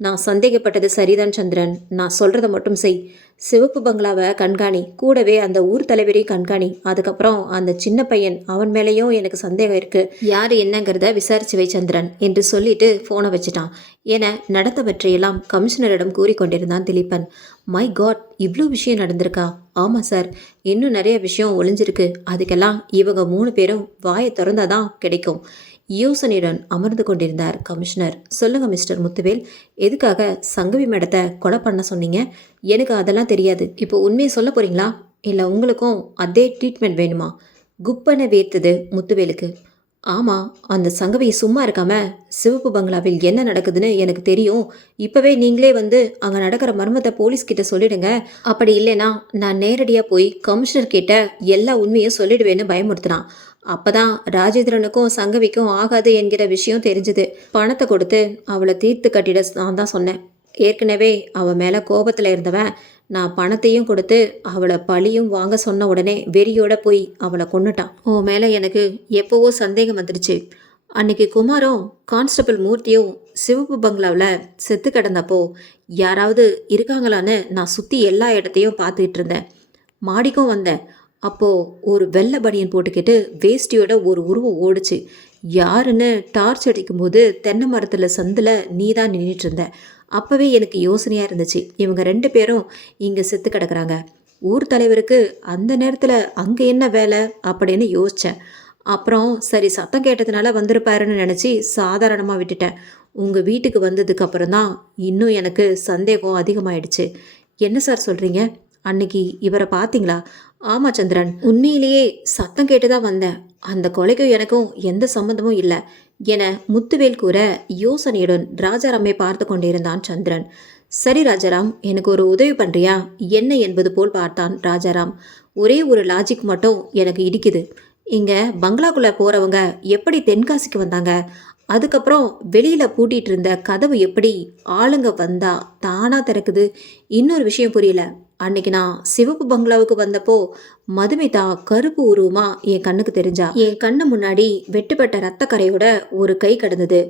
நான் சந்தேகப்பட்டது சரிதான் சந்திரன், நான் சொல்கிறத மட்டும் செய். சிவப்பு பங்களாவை கண்காணி, கூடவே அந்த ஊர் தலைவரையும் கண்காணி. அதுக்கப்புறம் அந்த சின்ன பையன் அவன் மேலேயும் எனக்கு சந்தேகம் இருக்குது, யார் என்னங்கிறத விசாரிச்சு வை சந்திரன் என்று சொல்லிட்டு ஃபோனை வச்சுட்டான் என நடந்தவற்றையெல்லாம் கமிஷனரிடம் கூறிக்கொண்டிருந்தான் திலீபன். மை காட், இவ்வளோ விஷயம் நடந்திருக்கா? ஆமாம் சார், இன்னும் நிறைய விஷயம் ஒளிஞ்சிருக்கு. அதுக்கெல்லாம் இவங்க 3 பேரும் வாயை திறந்தாதான் கிடைக்கும். யோசனையுடன் அமர்ந்து கொண்டிருந்தார் கமிஷனர். சொல்லுங்க மிஸ்டர் முத்துவேல், எதுக்காக சங்கவி மேடத்தை கொலை பண்ண சொன்னீங்க? எனக்கு அதெல்லாம் தெரியாது. இப்போ உண்மையை சொல்ல போறீங்களா, இல்லை உங்களுக்கும் அதே ட்ரீட்மெண்ட் வேணுமா? குப்பனை வேர்த்தது முத்துவேலுக்கு. ஆமாம், அந்த சங்கவி சும்மா இருக்காம சிவப்பு பங்களாவில் என்ன நடக்குதுன்னு எனக்கு தெரியும். இப்போவே நீங்களே வந்து அங்கே நடக்கிற மர்மத்தை போலீஸ்கிட்ட சொல்லிடுங்க. அப்படி இல்லைன்னா நான் நேரடியாக போய் கமிஷனர் கிட்ட எல்லா உண்மையும் சொல்லிடுவேன்னு பயமுறுத்தினான். அப்பதான் ராஜேந்திரனுக்கும் சங்கவிக்கும் ஆகாது என்கிற விஷயம் தெரிஞ்சுது. பணத்தை கொடுத்து அவளை தீர்த்து கட்டிட நான் தான் சொன்னேன். ஏற்கனவே அவன் மேலே கோபத்தில் இருந்தவன் நான் பணத்தையும் கொடுத்து அவளை பழியும் வாங்க சொன்ன உடனே வெறியோட போய் அவளை கொன்னுட்டான். உன் மேலே எனக்கு எப்போவோ சந்தேகம் வந்துடுச்சு. அன்னைக்கு குமாரும் கான்ஸ்டபிள் மூர்த்தியும் சிவப்பு பங்களாவில் செத்து கிடந்தப்போ யாராவது இருக்காங்களான்னு நான் சுற்றி எல்லா இடத்தையும் பார்த்துக்கிட்டு இருந்தேன். மாடிக்கும் வந்தேன். அப்போது ஒரு வெள்ளை பனியன் போட்டுக்கிட்டு வேஷ்டியோட ஒரு உருவம் ஓடுச்சு. யாருன்னு டார்ச் அடிக்கும்போது தென்னை மரத்தில் சந்தில் நீ தான் நின்றுட்டு இருந்த. அப்போவே எனக்கு யோசனையாக இருந்துச்சு, இவங்க 2 பேரும் இங்கே செத்து கிடக்குறாங்க. ஊர் தலைவருக்கு அந்த நேரத்தில் அங்கே என்ன வேலை அப்படின்னு யோசித்தேன். அப்புறம் சரி சத்தம் கேட்டதுனால வந்திருப்பாருன்னு நினச்சி சாதாரணமாக விட்டுட்டேன். உங்கள் வீட்டுக்கு வந்ததுக்கு அப்புறம் தான் இன்னும் எனக்கு சந்தேகம் அதிகமாயிடுச்சு. என்ன சார் சொல்கிறீங்க? அன்னைக்கு இவரை பார்த்தீங்களா? ஆமாம் சந்திரன், உண்மையிலேயே சத்தம் கேட்டு தான் வந்தேன். அந்த கொலைக்கும் எனக்கும் எந்த சம்மந்தமும் இல்லை என முத்துவேல் கூற யோசனையுடன் ராஜாராமை பார்த்து கொண்டிருந்தான் சந்திரன். சரி ராஜாராம், எனக்கு ஒரு உதவி பண்ணுறியா என்ன என்பது போல் பார்த்தான் ராஜாராம். ஒரே ஒரு லாஜிக் மட்டும் எனக்கு இடிக்குது. இங்கே பங்களாக்குள்ளே போகிறவங்க எப்படி தென்காசிக்கு வந்தாங்க? அதுக்கப்புறம் வெளியில் பூட்டிகிட்டு இருந்த கதவு எப்படி ஆளுங்க வந்தா தானாக திறக்குது? இன்னொரு விஷயம் புரியல. அன்னைக்கு நான் சிவப்பு பங்களாவுக்கு வந்தப்போ மதுமிதா கருப்பு உருவமா என் கண்ணுக்கு தெரிஞ்சா. என் கண்ணு முன்னாடி வெட்டுப்பட்ட ரத்த கரையோட ஒரு கை கிடந்தது.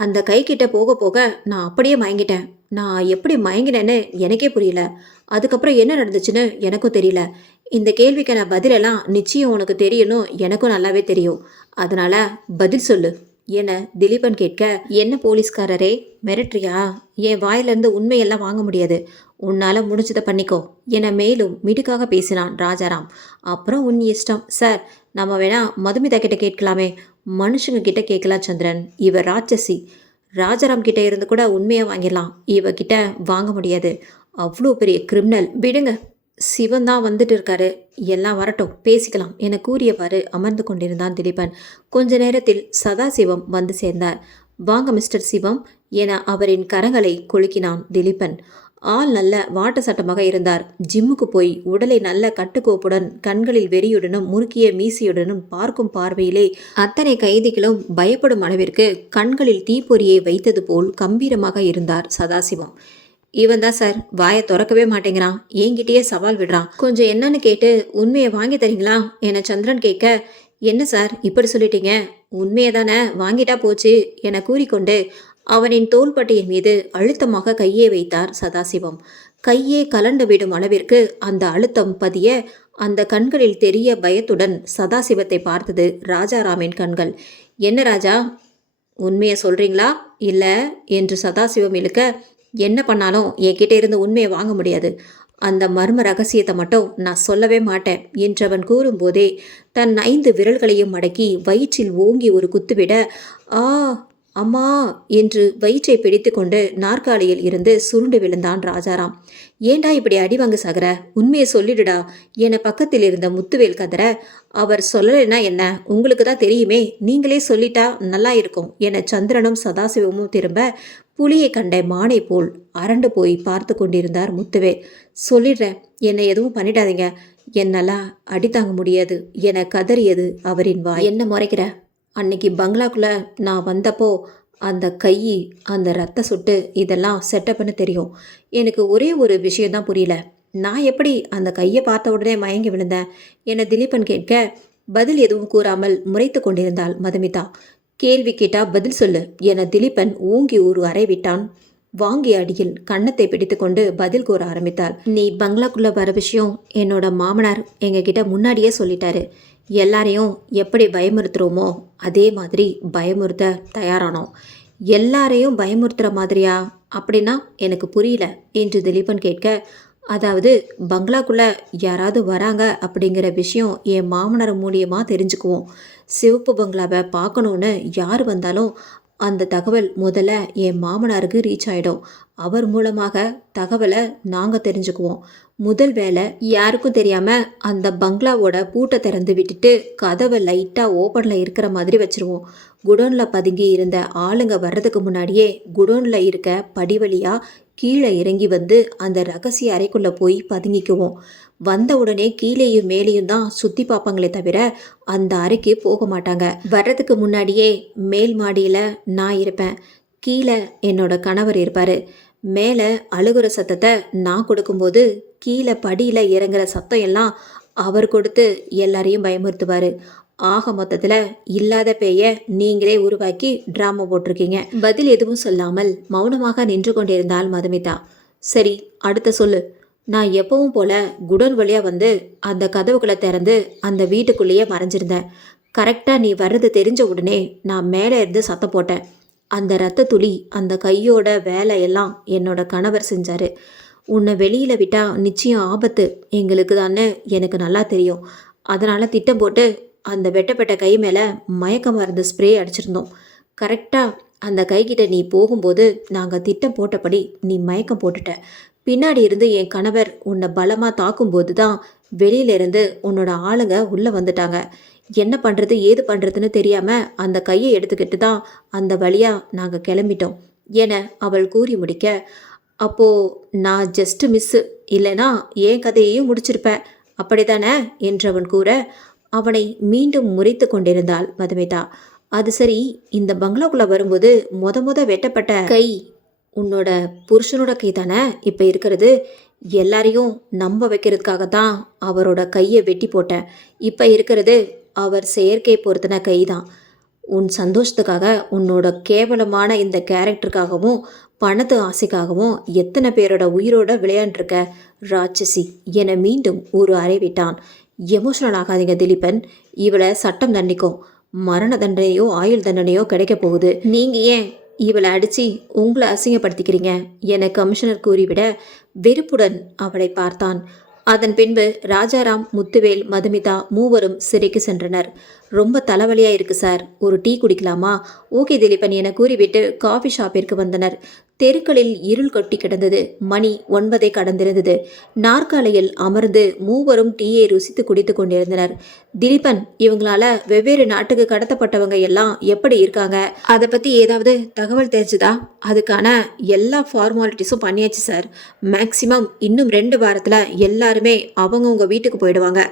அந்த கை கிட்ட போக போக நான் அப்படியே மயங்கிட்டேன். நான் எப்படி மயங்கினேன்னு எனக்கே புரியல. அதுக்கப்புறம் என்ன நடந்துச்சுன்னு எனக்கும் தெரியல. இந்த கேள்விக்கான பதிலெல்லாம் நிச்சயம் உனக்கு தெரியணும், எனக்கும் நல்லாவே தெரியும். அதனால பதில் சொல்லு என திலீபன் கேட்க, என்ன போலீஸ்காரரே மிரட்டுறியா? என் வாயிலிருந்து உண்மையெல்லாம் வாங்க முடியாது. உன்னால் முடிஞ்சதை பண்ணிக்கோ என மேலும் மிடுக்காக பேசினான் ராஜாராம். அப்புறம் உன் இஷ்டம் சார், நம்ம வேணா மதுமிதா கிட்ட கேட்கலாமே. மனுஷங்க கிட்ட கேட்கலாம் சந்திரன், இவ ராட்சசி. ராஜாராம் கிட்ட இருந்து கூட உண்மையாக வாங்கிடலாம், இவகிட்ட வாங்க முடியாது. அவ்வளோ பெரிய கிரிமினல். விடுங்க, சிவன் தான் வந்துட்டு இருக்காரு, எல்லாம் வரட்டும் பேசிக்கலாம் என கூறியவாறு அமர்ந்து கொண்டிருந்தான் திலீபன். கொஞ்ச நேரத்தில் சதாசிவம் வந்து சேர்ந்தார். வாங்க மிஸ்டர் சிவம் என அவரின் கரங்களை குலுக்கினான் திலீபன். ஆள் நல்ல வாட்ட சட்டமாக இருந்தார். ஜிம்முக்கு போய் உடலை நல்ல கட்டுக்கோப்புடன் கண்களில் வெறியுடனும் முறுக்கிய மீசையுடனும் பார்க்கும் பார்வையிலே அத்தனை கைதிகளும் பயப்படும் அளவிற்கு கண்களில் தீப்பொறியை வைத்தது போல் கம்பீரமாக இருந்தார் சதாசிவம். இவன் தான் சார், வாயை திறக்கவே மாட்டேங்கிறான், என்கிட்டயே சவால் விடுறான். கொஞ்சம் என்னன்னு கேட்டு உண்மையை வாங்கி தரீங்களா என சந்திரன் கேட்க, என்ன சார் இப்படி சொல்லிட்டீங்க? உண்மையை தானே, வாங்கிட்டா போச்சு என கூறிக்கொண்டு அவனின் தோள்பட்டையின் மீது அழுத்தமாக கையை வைத்தார் சதாசிவம். கையே கலண்டு விடும் அளவிற்கு அந்த அழுத்தம் பதிய அந்த கண்களில் தெரிய பயத்துடன் சதாசிவத்தை பார்த்தது ராஜாராமின் கண்கள். என்ன ராஜா, உண்மையை சொல்றீங்களா இல்லை என்று சதாசிவம் இழுக்க, என்ன பண்ணாலும் என்கிட்ட இருந்து உண்மையை வாங்க முடியாது. அந்த மர்ம ரகசியத்தை மட்டும் நான் சொல்லவே மாட்டேன் என்றவன் கூறும்போதே தன் 5 விரல்களையும் மடக்கி வயிற்றில் ஓங்கி ஒரு குத்துவிட, ஆ அம்மா என்று வயிற்றை பிடித்து கொண்டு நாற்காலியில் இருந்து சுருண்டு விழுந்தான் ராஜாராம். ஏண்டா இப்படி அடிவாங்க சாகர, உண்மையை சொல்லிடுடா என பக்கத்தில் இருந்த முத்துவேல் கதற, அவர் சொல்லலைன்னா என்ன, உங்களுக்கு தான் தெரியுமே, நீங்களே சொல்லிட்டா நல்லா இருக்கும் என சந்திரனும் சதாசிவமும் திரும்ப புலியை கண்ட மானை போல் அரண்டு போய் பார்த்து கொண்டிருந்தார் முத்துவேல். சொல்லிடுறேன், என்னை எதுவும் பண்ணிடாதீங்க, என்னால் அடி தாங்க முடியாது என கதறியது அவரின் வாய். என்ன முறைக்கிற? அன்னைக்கு பங்களாக்குள்ளே நான் வந்தப்போ அந்த கை, அந்த ரத்த சொட்டு இதெல்லாம் செட்டப்னு தெரியும். எனக்கு ஒரே ஒரு விஷயந்தான் புரியல, நான் எப்படி அந்த கையை பார்த்த உடனே மயங்கி விழுந்தேன் என திலீபன் கேட்க, பதில் எதுவும் கூறாமல் முறைத்து கொண்டிருந்தாள் மதுமிதா. கேள்வி கேட்டா பதில் சொல்லு என திலீபன் ஓங்கி ஒரு அறை விட்டான். வாங்கிய அடியில் கன்னத்தை பிடித்து கொண்டு பதில் கூற ஆரம்பித்தாள். நீ பங்களாக்குள்ளே வர விஷயம் என்னோட மாமனார் எங்ககிட்ட முன்னாடியே சொல்லிட்டாரு. எல்லாரையும் எப்படி பயமுறுத்துகிறோமோ அதே மாதிரி பயமுறுத்த தயாரானோம். எல்லாரையும் பயமுறுத்துகிற மாதிரியா? அப்படின்னா எனக்கு புரியல என்று திலீபன் கேட்க, அதாவது பங்களாக்குள்ளே யாராவது வராங்க அப்படிங்கிற விஷயம் என் மாமனார் மூலியமாக தெரிஞ்சுக்குவோம். சிவப்பு பங்களாவை பார்க்கணுன்னு யார் வந்தாலும் அந்த தகவல் முதல்ல என் மாமனாருக்கு ரீச் ஆகிடும். அவர் மூலமாக தகவலை நாங்கள் தெரிஞ்சுக்குவோம். முதல் வேலை, யாருக்கும் தெரியாமல் அந்த பங்களாவோட பூட்டை திறந்து விட்டுட்டு கதவை லைட்டாக ஓப்பனில் இருக்கிற மாதிரி வச்சுருவோம். குடோனில் பதுங்கி இருந்த ஆளுங்க வர்றதுக்கு முன்னாடியே குடோனில் இருக்க படி வழியாக கீழே இறங்கி வந்து அந்த ரகசிய அறைக்குள்ளே போய் பதுங்கிக்குவோம். வந்த உடனே கீழேயும் மேலேயும் தான் சுற்றி பார்ப்பாங்களே தவிர அந்த அறைக்கு போக மாட்டாங்க. வர்றதுக்கு முன்னாடியே மேல் மாடியில் நான் இருப்பேன், கீழே என்னோட கணவர் இருப்பார். மேலே அழுகுற சத்தத்தை நான் கொடுக்கும்போது கீழே படியில் இறங்குற சத்தம் எல்லாம் அவர் கொடுத்து எல்லாரையும் பயமுறுத்துவார். ஆக மொத்தத்தில் இல்லாத பேய நீங்களே உருவாக்கி ட்ராமா போட்டிருக்கீங்க. பதில் எதுவும் சொல்லாமல் மௌனமாக நின்று கொண்டிருந்தாள் மதுமிதா. சரி, அடுத்த சொல்லு. நான் எப்பவும் போல குடோன் வழியாக வந்து அந்த கதவுகளை திறந்து அந்த வீட்டுக்குள்ளேயே மறைஞ்சிருந்தேன். கரெக்டாக நீ வர்றது தெரிஞ்ச உடனே நான் மேலே இருந்து சத்தம் போட்டேன். அந்த ரத்த துளி, அந்த கையோட வேலையெல்லாம் என்னோட கணவர் செஞ்சார். உன்னை வெளியில் விட்டால் நிச்சயம் ஆபத்து எங்களுக்கு தானே எனக்கு நல்லா தெரியும். அதனால் திட்டம் போட்டு அந்த வெட்டப்பட்ட கை மேலே மயக்க மருந்து ஸ்ப்ரே அடிச்சிருந்தோம். கரெக்டாக அந்த கைக்கிட்ட நீ போகும்போது நாங்கள் திட்டம் போட்டபடி நீ மயக்கம் போட்டுட்ட. பின்னாடி இருந்து என் கணவர் உன்னை பலமாக தாக்கும்போது தான் வெளியிலேருந்து உன்னோட ஆளுங்க உள்ளே வந்துட்டாங்க. என்ன பண்ணுறது ஏது பண்ணுறதுன்னு தெரியாமல் அந்த கையை எடுத்துக்கிட்டு தான் அந்த வழியாக நாங்கள் கிளம்பிட்டோம் என அவள் கூறி முடிக்க, அப்போது நான் ஜஸ்ட்டு மிஸ்ஸு, இல்லைனா என் கதையையும் முடிச்சிருப்பேன் அப்படித்தானே என்றவன் கூற, அவனை மீண்டும் முறைத்து கொண்டிருந்தாள் மதுமிதா. அது சரி, இந்த பங்களாக்குள்ளே வரும்போது முத வெட்டப்பட்ட கை உன்னோட புருஷனோட கை தானே இப்போ இருக்கிறது? எல்லாரையும் நம்ப வைக்கிறதுக்காக தான் அவரோட கையை வெட்டி போட்டேன். இப்போ இருக்கிறது அவர் செயற்கை பொருத்தின கை தான். உன் சந்தோஷத்துக்காக, உன்னோட கேவலமான இந்த கேரக்டருக்காகவும் பணத்து ஆசைக்காகவும் எத்தனை பேரோட உயிரோட விளையாண்டுருக்க ராட்சசி என மீண்டும் ஒரு அறை விட்டான். எமோஷனல் ஆகாதீங்க திலீபன், இவளை சட்டம் தண்டிக்கும். மரண தண்டனையோ ஆயுள் தண்டனையோ கிடைக்க போகுது. நீங்கள் ஏன் இவளை அடித்து உங்களை அசிங்கப்படுத்திக்கிறீங்க என கமிஷனர் கூறிவிட வெறுப்புடன் அவளை பார்த்தான். அதன் பின்பு ராஜாராம், முத்துவேல், மதுமிதா மூவரும் சிறைக்கு சென்றனர். ரொம்ப தலைவலியாக இருக்குது சார், ஒரு டீ குடிக்கலாமா? ஓகே திலீபன் என கூறிவிட்டு காஃபி ஷாப்பிற்கு வந்தனர். தெருக்களில் இருள் கொட்டி கிடந்தது. மணி 9 கடந்திருந்தது. நாற்காலியில் அமர்ந்து மூவரும் டீயை ருசித்து குடித்து கொண்டிருந்தனர். திலீபன், இவங்களால வெவ்வேறு நாட்டுக்கு கடத்தப்பட்டவங்க எல்லாம் எப்படி இருக்காங்க, அதை பற்றி ஏதாவது தகவல் தெரிஞ்சுதா? அதுக்கான எல்லா ஃபார்மாலிட்டிஸும் பண்ணியாச்சு சார். மேக்சிமம் இன்னும் 2 வாரத்தில் எல்லாருமே அவங்கவுங்க வீட்டுக்கு போயிடுவாங்க.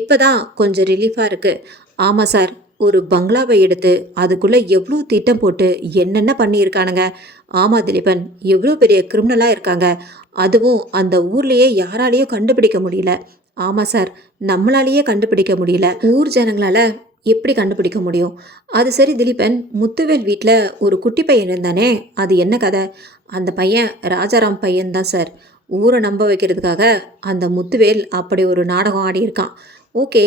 இப்போ தான் கொஞ்சம் ரிலீஃபாக இருக்குது. ஆமாம் சார், ஒரு பங்களாவை எடுத்து அதுக்குள்ளே எவ்வளோ திட்டம் போட்டு என்னென்ன பண்ணியிருக்கானுங்க. ஆமாம் திலீபன், எவ்வளோ பெரிய கிரிமினலாக இருக்காங்க. அதுவும் அந்த ஊர்லேயே யாராலேயும் கண்டுபிடிக்க முடியல. ஆமாம் சார், நம்மளாலேயே கண்டுபிடிக்க முடியல. ஊர் ஜனங்களால் எப்படி கண்டுபிடிக்க முடியும்? அது சரி திலீபன், முத்துவேல் வீட்டில் ஒரு குட்டி பையன் இருந்தானே, அது என்ன கதை? அந்த பையன் ராஜாராம் பையன்தான் சார். ஊரை நம்ப வைக்கிறதுக்காக அந்த முத்துவேல் அப்படி ஒரு நாடகம் ஆடியிருக்கான். ஓகே,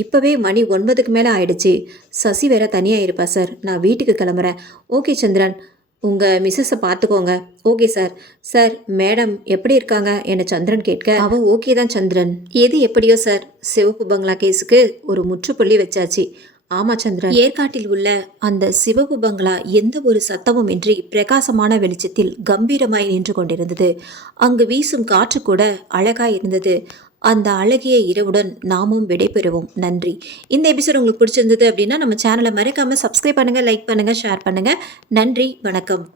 இப்போவே மணி 9க்கு மேலே ஆயிடுச்சு. சசி வேற தனியாக இருப்பா சார், நான் வீட்டுக்கு கிளம்புறேன். ஓகே சந்திரன், உங்கள் மிஸ்ஸஸை பார்த்துக்கோங்க. Okay sir. சார் மேடம் எப்படி இருக்காங்க என சந்திரன் கேட்க அவ ஓகே தான் சந்திரன். எது எப்படியோ சார், சிவப்பு பங்களா கேஸுக்கு ஒரு முற்றுப்புள்ளி வச்சாச்சு. ஆமா சந்திரன். ஏற்காட்டில் உள்ள அந்த சிவப்பு பங்களா எந்த ஒரு சத்தமும் இன்றி பிரகாசமான வெளிச்சத்தில் கம்பீரமாய் நின்று கொண்டிருந்தது. அங்கு வீசும் காற்று கூட அழகாய் இருந்தது. அந்த அழகிய இரவுடன் நாமும் விடைபெறுவோம். நன்றி. இந்த எபிசோட் உங்களுக்கு பிடிச்சிருந்தது அப்படின்னா நம்ம சேனலை மறக்காம சப்ஸ்கிரைப் பண்ணுங்க, லைக் பண்ணுங்க, ஷேர் பண்ணுங்க. நன்றி, வணக்கம்.